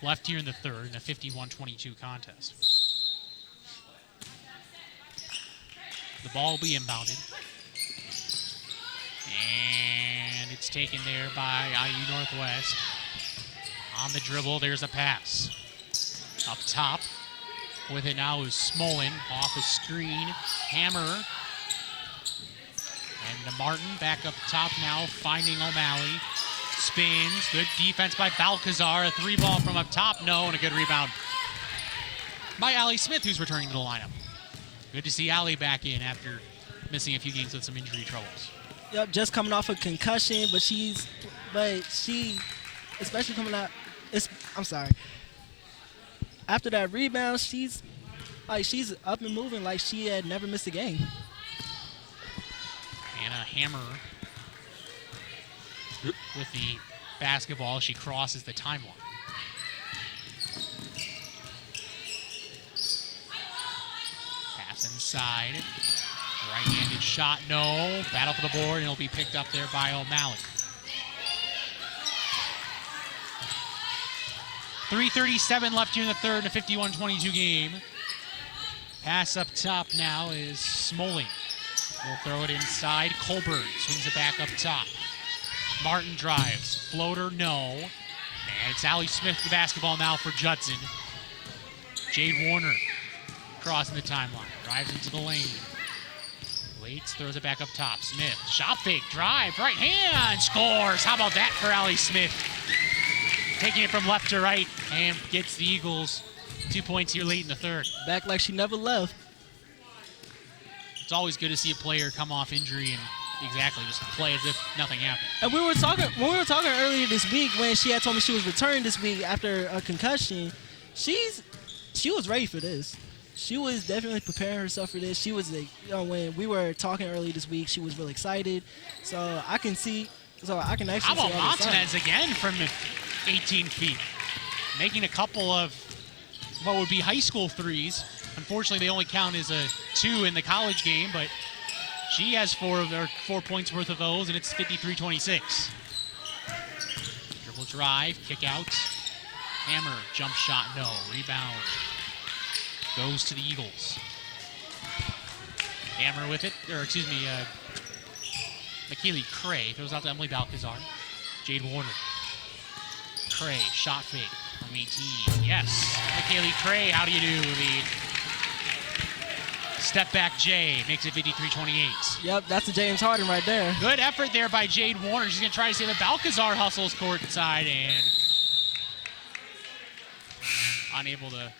left here in the third in a 51-22 contest. The ball will be inbounded. And it's taken there by IU Northwest. On the dribble, there's a pass. Up top with it now is Smolin off a screen. Hammer. And to Martin back up top now, finding O'Malley. Spins. Good defense by Balcazar. A three ball from up top. No, and a good rebound by Allie Smith, who's returning to the lineup. Good to see Allie back in after missing a few games with some injury troubles. Yep, just coming off a concussion, but she, especially coming out, after that rebound, she's up and moving like she had never missed a game. Anna Hammer with the basketball. She crosses the timeline. Pass inside. Right-handed shot, no. Battle for the board, and it'll be picked up there by O'Malley. 3:37 left here in the third in a 51-22 game. Pass up top now is Smolin. We'll throw it inside. Colbert swings it back up top. Martin drives. Floater, no. And it's Allie Smith with the basketball now for Judson. Jade Warner crossing the timeline. Drives into the lane. Waits, throws it back up top. Smith, shot fake, drive, right hand, scores. How about that for Allie Smith? Taking it from left to right and gets the Eagles 2 points here late in the third. Back like she never left. It's always good to see a player come off injury and just play as if nothing happened. And when we were talking earlier this week, when she had told me she was returning this week after a concussion, she was ready for this. She was definitely preparing herself for this. She was, when we were talking earlier this week, she was really excited. So I can actually How about see Montanez again from 18 feet? Making a couple of what would be high school threes. Unfortunately, they only count as a 2 in the college game, but she has 4 points worth of those, and it's 53-26. Dribble drive, kick out. Hammer, jump shot, no. Rebound goes to the Eagles. Hammer with it, or excuse me, McKeely Cray throws out to Emily Balcazar. Jade Warner. Cray, shot fake from 18. Yes, McKeely Cray, how do you do? The step back J makes it 53-28. Yep, that's a James Harden right there. Good effort there by Jade Warner. She's going to try to say the Balcazar hustles court side and unable to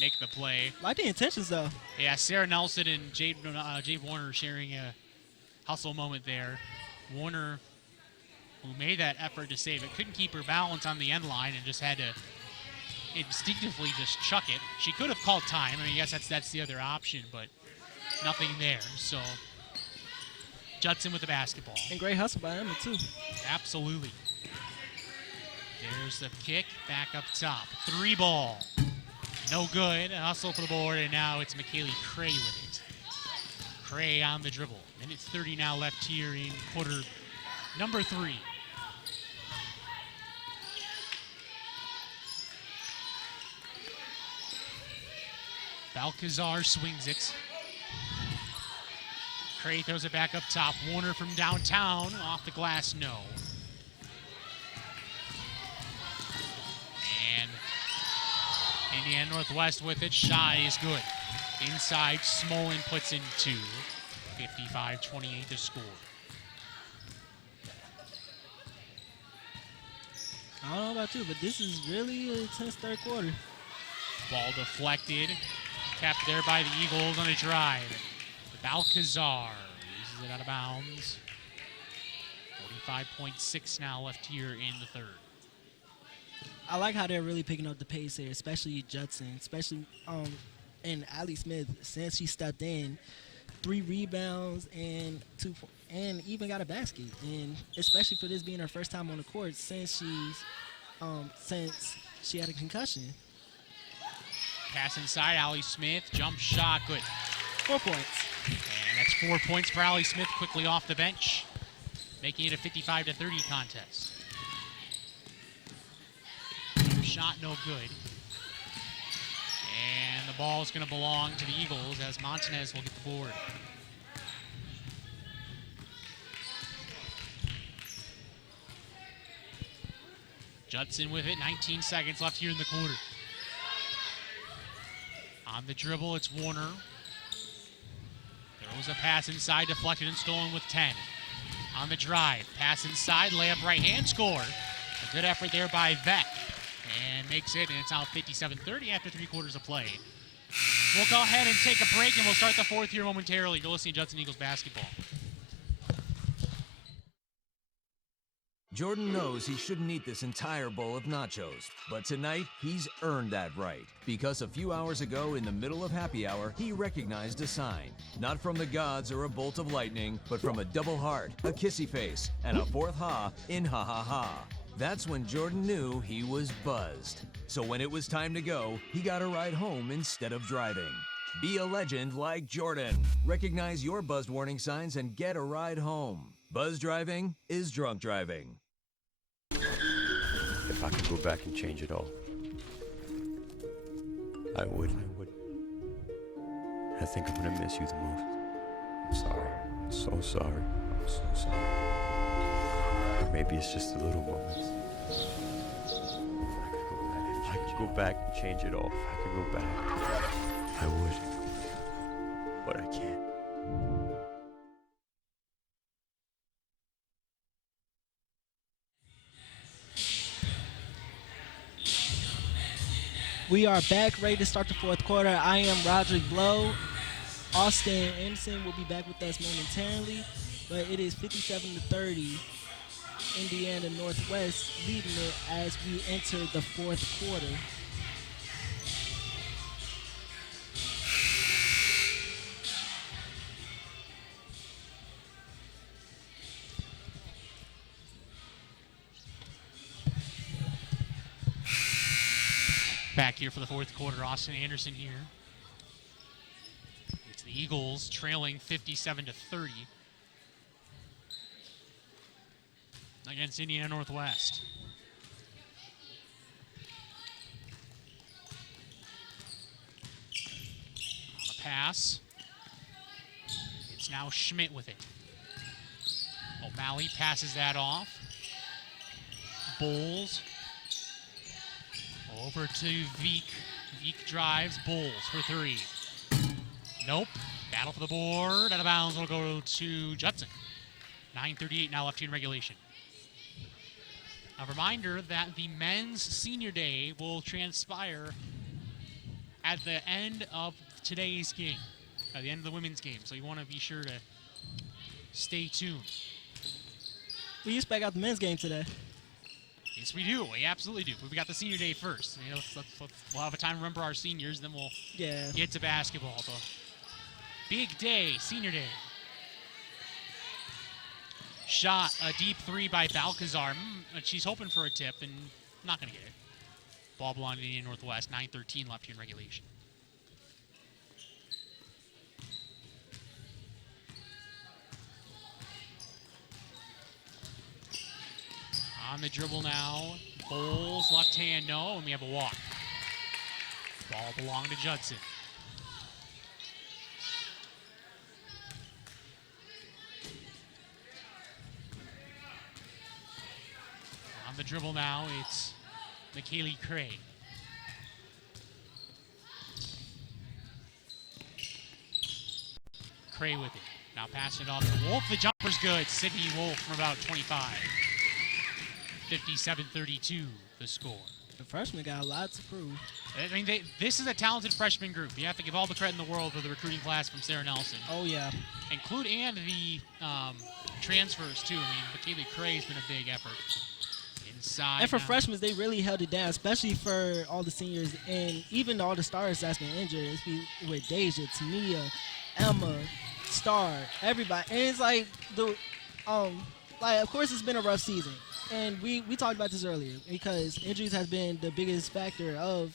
make the play. Like the intentions, though. Yeah, Sarah Nelson and Jade Warner sharing a hustle moment there. Warner, who made that effort to save it, couldn't keep her balance on the end line and just had to instinctively just chuck it. She could have called time. I mean, yes, that's the other option, but nothing there. So Judson with the basketball. And great hustle by Emma, too. Absolutely. There's the kick, back up top. 3 ball. No good. A hustle for the board, and now it's McKaylee Cray with it. Cray on the dribble. Minute 30 now left here in quarter number 3. Balcazar swings it. Cray throws it back up top. Warner from downtown. Off the glass, no. And Indiana Northwest with it. Shot is good. Inside, Smolin puts in 2. 55-28 to score. I don't know about you, but this is really a tense third quarter. Ball deflected. Kept there by the Eagles on a drive. Balcazar loses it out of bounds. 45.6 now left here in the third. I like how they're really picking up the pace here, especially Judson, and Allie Smith since she stepped in. 3 rebounds and 2 and even got a basket. And especially for this being her first time on the court since she had a concussion. Pass inside, Allie Smith, jump shot, good. 4 points. And that's 4 points for Allie Smith, quickly off the bench, making it a 55-30 contest. Shot no good. And the ball is going to belong to the Eagles as Montanez will get the board. Judson with it, 19 seconds left here in the quarter. On the dribble, it's Warner. Throws a pass inside, deflected and stolen with 10. On the drive, pass inside, layup right hand, score. A good effort there by Vett. And makes it, and it's now 57-30 after 3 quarters of play. We'll go ahead and take a break, and we'll start the fourth here momentarily. You're listening to Judson Eagles basketball. Jordan knows he shouldn't eat this entire bowl of nachos, but tonight he's earned that right. Because a few hours ago in the middle of happy hour, he recognized a sign. Not from the gods or a bolt of lightning, but from a double heart, a kissy face, and a fourth ha in ha ha ha. That's when Jordan knew he was buzzed. So when it was time to go, he got a ride home instead of driving. Be a legend like Jordan. Recognize your buzzed warning signs and get a ride home. Buzz driving is drunk driving. If I could go back and change it all, I would. I think I'm gonna miss you the most. I'm sorry. I'm so sorry. I'm so sorry. Maybe it's just the little moments. If I could go back and change it all, if I could go back, I would. But I can't. We are back, ready to start the fourth quarter. I am Roderick Blow. Austin Anderson will be back with us momentarily, but it is 57-30. Indiana Northwest leading it as we enter the fourth quarter. Back here for the fourth quarter, Austin Anderson here. It's the Eagles trailing 57-30 against Indiana Northwest. pass. It's now Schmidt with it. O'Malley passes that off. Bowles over to Veek. Veek drives. Bowles for three. Nope. Battle for the board. Out of bounds will go to Judson. 9:38 now left here in regulation. A reminder that the men's senior day will transpire at the end of today's game, at the end of the women's game. So you want to be sure to stay tuned. We expect out the men's game today. Yes, we do. We absolutely do. But we got the senior day first. You know, we'll have a time to remember our seniors, then we'll get to basketball. So, big day, senior day. Shot, a deep three by Balcazar. She's hoping for a tip and not going to get it. Ball belonging to Indiana Northwest. 9:13 left here in regulation. On the dribble now. Bowles, left hand, no, and we have a walk. Ball belonged to Judson. On the dribble now, it's McKaylee Cray. Cray with it. Now passing it off to Wolf. The jumper's good. Sydney Wolf from about 25. 57-32 the score. The freshmen got a lot to prove. I mean, this is a talented freshman group. You have to give all the credit in the world for the recruiting class from Sarah Nelson. Oh, yeah. And the transfers, too. I mean, McKaylee Cray's been a big effort. Inside. And for freshmen, they really held it down, especially for all the seniors and even all the stars that's been injured. It's with Deja, Tamia, Emma, Star, everybody. And it's like, of course, it's been a rough season. And we talked about this earlier because injuries has been the biggest factor of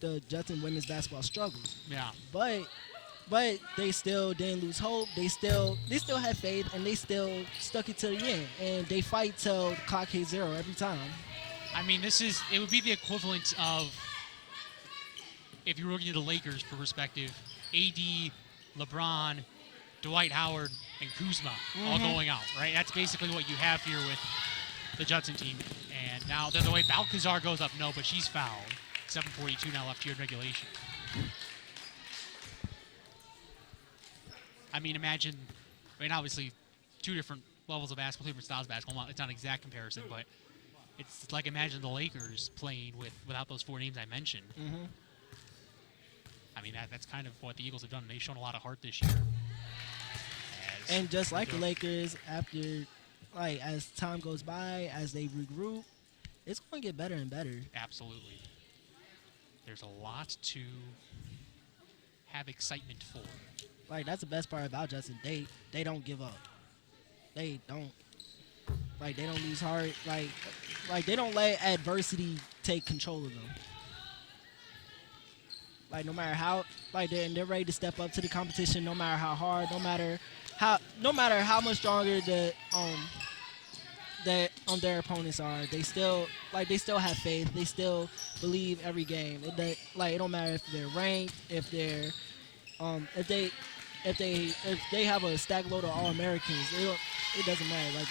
the Judson women's basketball struggles. Yeah. But they still didn't lose hope. They still had faith, and they still stuck it to the end. And they fight till the clock hits zero every time. I mean, it would be the equivalent of, if you were looking at the Lakers for perspective, AD, LeBron, Dwight Howard, and Kuzma all going out, right? That's basically what you have here with the Judson team. And now the way Balcazar goes up, no, but she's fouled. 7:42 now left here in regulation. I mean, imagine, I mean, obviously, two different levels of basketball, two different styles of basketball. It's not an exact comparison, but it's like imagine the Lakers playing without those four names I mentioned. I mean, that's kind of what the Eagles have done. They've shown a lot of heart this year. And just like the Lakers, as time goes by, as they regroup, it's going to get better and better. Absolutely. There's a lot to have excitement for. That's the best part about Judson. They don't give up. They don't. They don't lose heart. They don't let adversity take control of them. No matter how, they're ready to step up to the competition. No matter how hard, no matter how much stronger their opponents are, they still have faith. They still believe every game. It don't matter if they're ranked, if they have a stack load of All-Americans. It doesn't matter.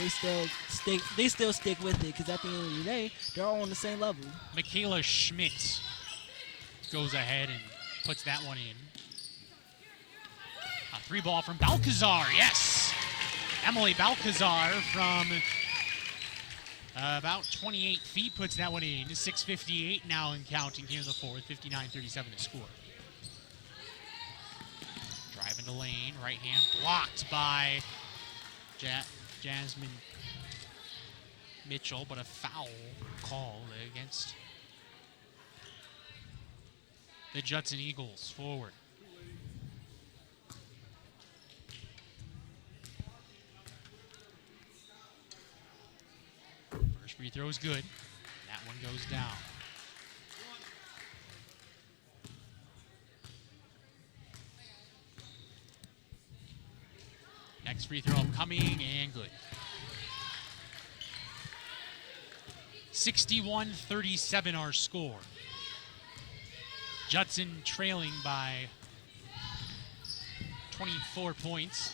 They still stick with it because at the end of the day, they're all on the same level. Michaela Schmidt goes ahead and puts that one in. A three ball from Balcazar, yes! Emily Balcazar from about 28 feet puts that one in. 6:58 now and counting here in the fourth. 59-37 to score. Driving the lane, right hand blocked by Jasmine Mitchell, but a foul call against the Judson Eagles. Forward. First free throw is good. That one goes down. Next free throw coming and good. 61-37 our score. Judson trailing by 24 points.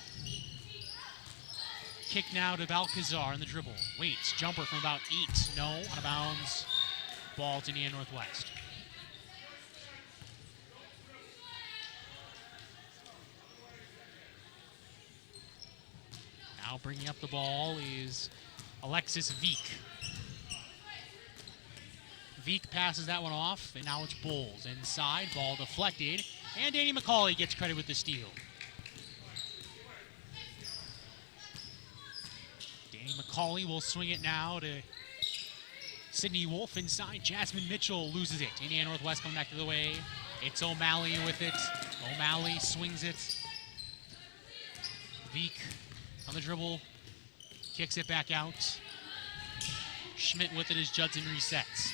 Kick now to Balcazar on the dribble. Waits, jumper from about 8. No, out of bounds. Ball to Indiana Northwest. Now bringing up the ball is Alexis Veek. Veek passes that one off, and now it's Bulls. Inside, ball deflected, and Danny McCauley gets credit with the steal. Danny McCauley will swing it now to Sydney Wolf inside. Jasmine Mitchell loses it. Indiana Northwest coming back to the way. It's O'Malley with it. O'Malley swings it. Veek on the dribble, kicks it back out. Schmidt with it as Judson resets.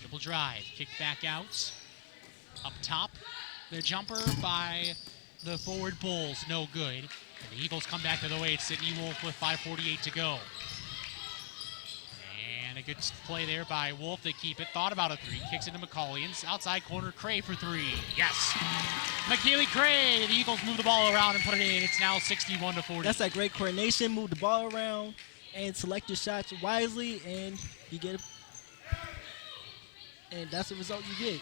Dribble drive, kick back out. Up top, the jumper by the forward Bulls, no good. And the Eagles come back to the way. It's Sydney Wolf with 5:48 to go. And a good play there by Wolf to keep it. Thought about a three, kicks into McCauley. And outside corner, Cray for three. Yes! McKaylee Cray, the Eagles move the ball around and put it in. It's now 61-40. That's that great coordination. Move the ball around and select your shots wisely, and you get it. And that's the result you get.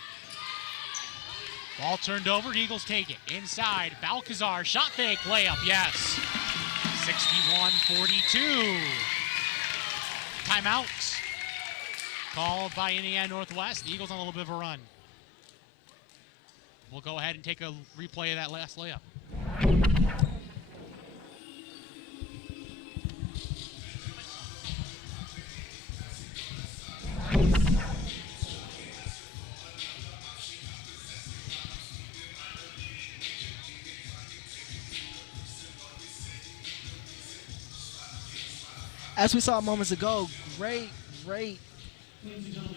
Ball turned over, the Eagles take it. Inside, Balcazar, shot fake, layup, yes. 61-42. Timeout called by Indiana Northwest. The Eagles on a little bit of a run. We'll go ahead and take a replay of that last layup. As we saw moments ago, great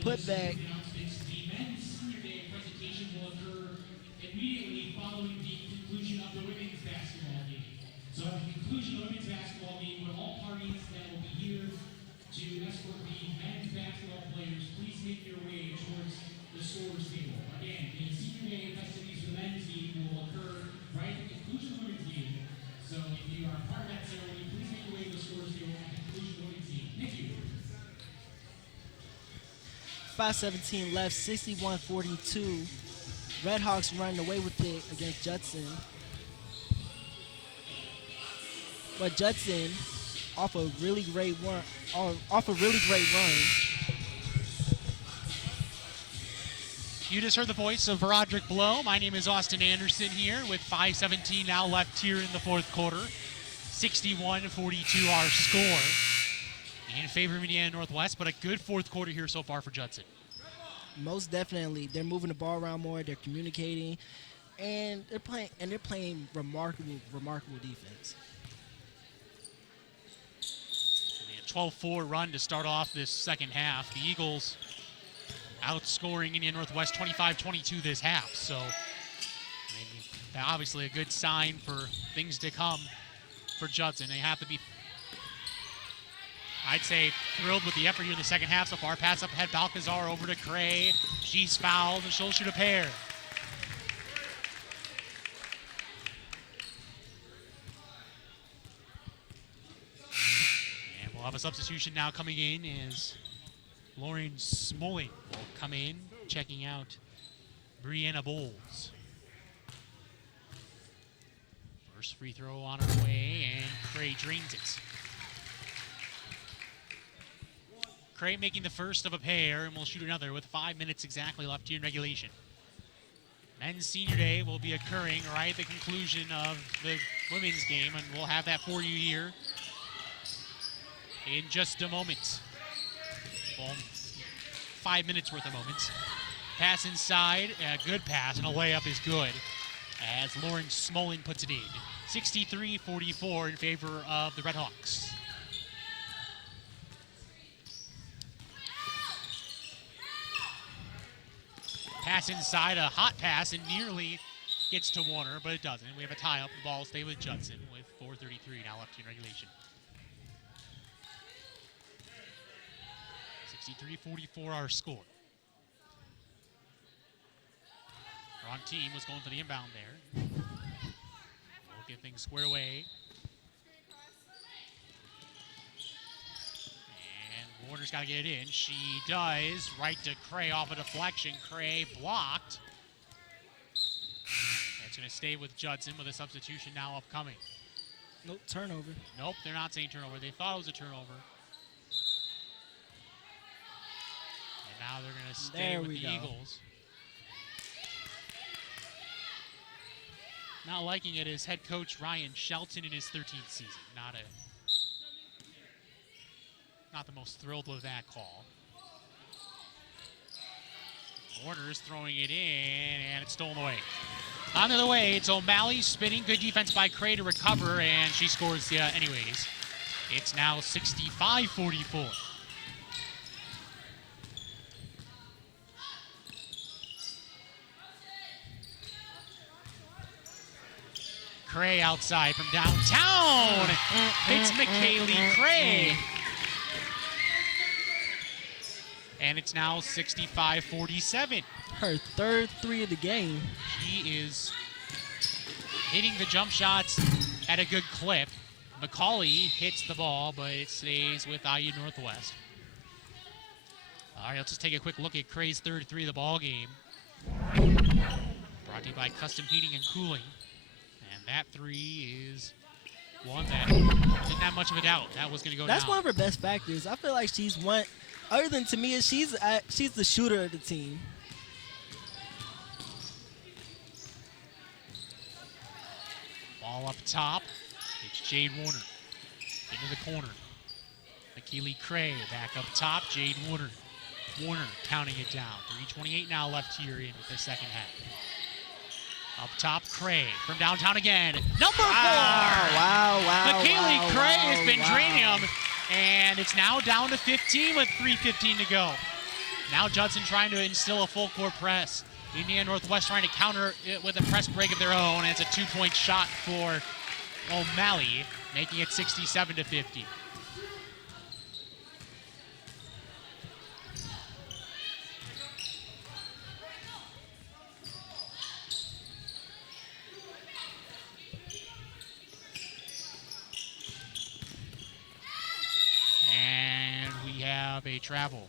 putback. .5:17 left, 61-42. Redhawks running away with it against Judson. But Judson, off a really great run. You just heard the voice of Roderick Blow. My name is Austin Anderson here with 5:17 now left here in the fourth quarter. 61-42 our score in favor of Indiana Northwest, but a good fourth quarter here so far for Judson. Most definitely. They're moving the ball around more, they're communicating, and they're playing remarkable defense. A 12-4 run to start off this second half. The Eagles outscoring Indiana Northwest 25-22 this half, so obviously a good sign for things to come for Judson. They have to be, I'd say, thrilled with the effort here in the second half so far. Pass up ahead, Balcazar over to Cray. She's fouled, and she'll shoot a pair. And we'll have a substitution now coming in as Lauren Smoling will come in, checking out Brianna Bowles. First free throw on her way, and Cray drains it. Cray making the first of a pair, and we'll shoot another with 5 minutes exactly left here in regulation. Men's Senior Day will be occurring right at the conclusion of the women's game, and we'll have that for you here in just a moment. Well, 5 minutes worth of moments. Pass inside, a good pass, and a layup is good as Lauren Smoling puts it in. 63-44 in favor of the Redhawks. Pass inside, a hot pass, and nearly gets to Warner, but it doesn't. We have a tie-up. The ball stay with Judson with 4:33 now left in regulation. 63-44 our score. Wrong team was going for the inbound there. We'll give get things squared away. And Warner's got to get it in. She does. Right to Cray off a deflection. Cray blocked. And it's going to stay with Judson with a substitution now upcoming. Nope, turnover. Nope, they're not saying turnover. They thought it was a turnover. And now they're going to stay with the Eagles. Not liking it is head coach Ryan Shelton in his 13th season. Not the most thrilled with that call. Warner's throwing it in, and it's stolen away. On the other way, it's O'Malley spinning. Good defense by Cray to recover, and she scores anyways. It's now 65-44. Cray outside from downtown. It's McKaylee Cray. And it's now 65-47. Her third 3 of the game. She is hitting the jump shots at a good clip. McCauley hits the ball, but it stays with IU Northwest. All right, let's just take a quick look at Cray's third 3 of the ball game. Brought to you by Custom Heating and Cooling. And that 3 is one that didn't have much of a doubt. That was going to go down. That's one of her best factors. I feel like she's one, other than Tamia, she's the shooter of the team. Ball up top. It's Jade Warner. Into the corner. McKaylee Cray back up top. Jade Warner. Warner counting it down. 3:28 now left here in the second half. Up top, Cray from downtown again. Number 4! Wow. McKaylee Cray has been draining them, and it's now down to 15 with 3:15 to go. Now Judson trying to instill a full court press. Indiana Northwest trying to counter it with a press break of their own, and it's a 2-point shot for O'Malley, making it 67-50. And we have a travel.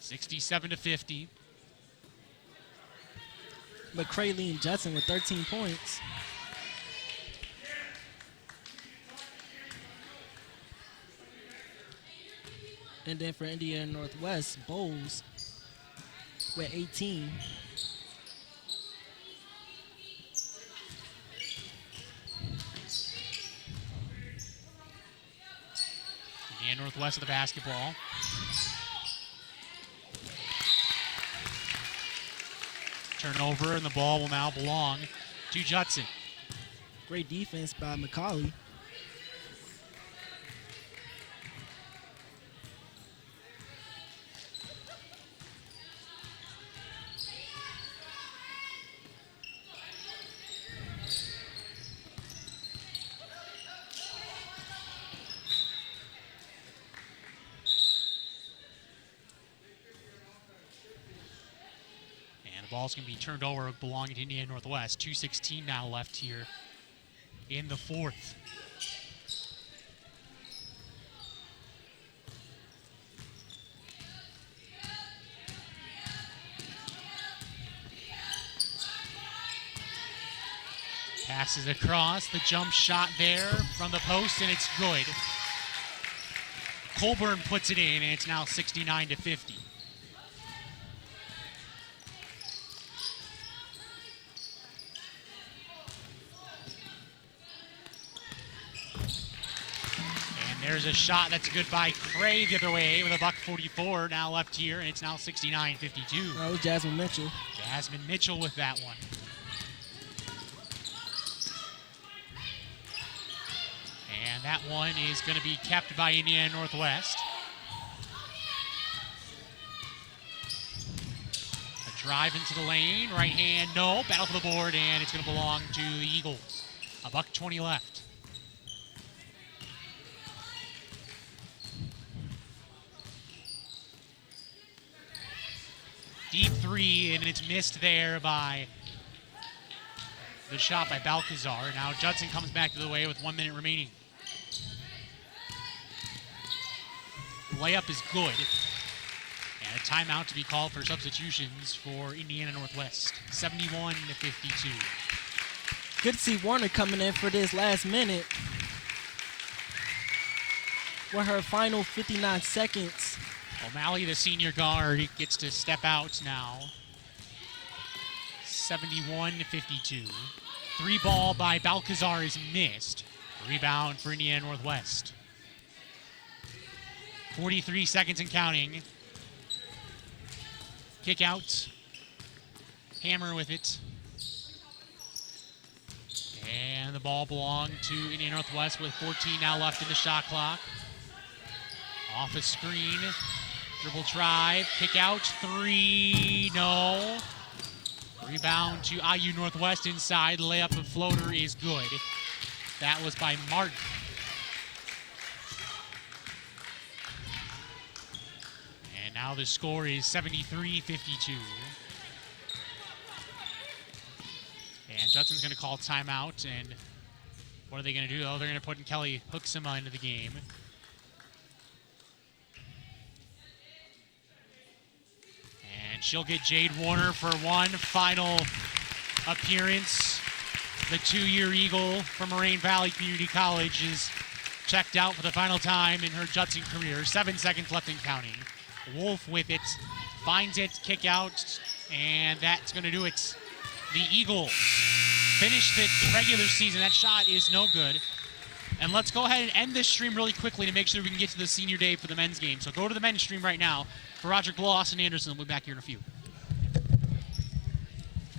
$67-50. McCray and Judson with 13 points. And then for Indiana Northwest, Bowles with 18. Indiana Northwest of the basketball. Turnover, and the ball will now belong to Judson. Great defense by McCauley. Ball's going to be turned over, belonging to Indiana Northwest. 2:16 now left here in the fourth. Passes across, the jump shot there from the post, and it's good. Colburn puts it in, and it's now 69-50. There's a shot that's good by Cray the other way with a $144 now left here, and it's now 69-52. That was Jasmine Mitchell. Jasmine Mitchell with that one. And that one is going to be kept by Indiana Northwest. A drive into the lane, right hand, no, battle for the board, and it's going to belong to the Eagles. A $120 left. Deep three, and it's missed there by the shot by Balcazar. Now Judson comes back to the way with 1 minute remaining. Layup is good. And a timeout to be called for substitutions for Indiana Northwest. 71-52. Good to see Warner coming in for this last minute. With her final 59 seconds. O'Malley, the senior guard, gets to step out now. 71-52. Three ball by Balcazar is missed. Rebound for Indiana Northwest. 43 seconds and counting. Kick out. Hammer with it. And the ball belonged to Indiana Northwest with 14 now left in the shot clock. Off a screen. Dribble drive. Kick out. Three. No. Rebound to IU Northwest inside. Layup and floater is good. That was by Martin. And now the score is 73-52. And Judson's going to call timeout. And what are they going to do? Oh, they're going to put in Kelly Hooksema into the game. And she'll get Jade Warner for one final appearance. The 2-year Eagle from Moraine Valley Community College is checked out for the final time in her Judson career. 7 seconds left and counting. Wolf with it, finds it, kick out, and that's going to do it. The Eagle finished the regular season. That shot is no good. And let's go ahead and end this stream really quickly to make sure we can get to the senior day for the men's game. So go to the men's stream right now. For Roger Blow, Austin Anderson, we'll be back here in a few.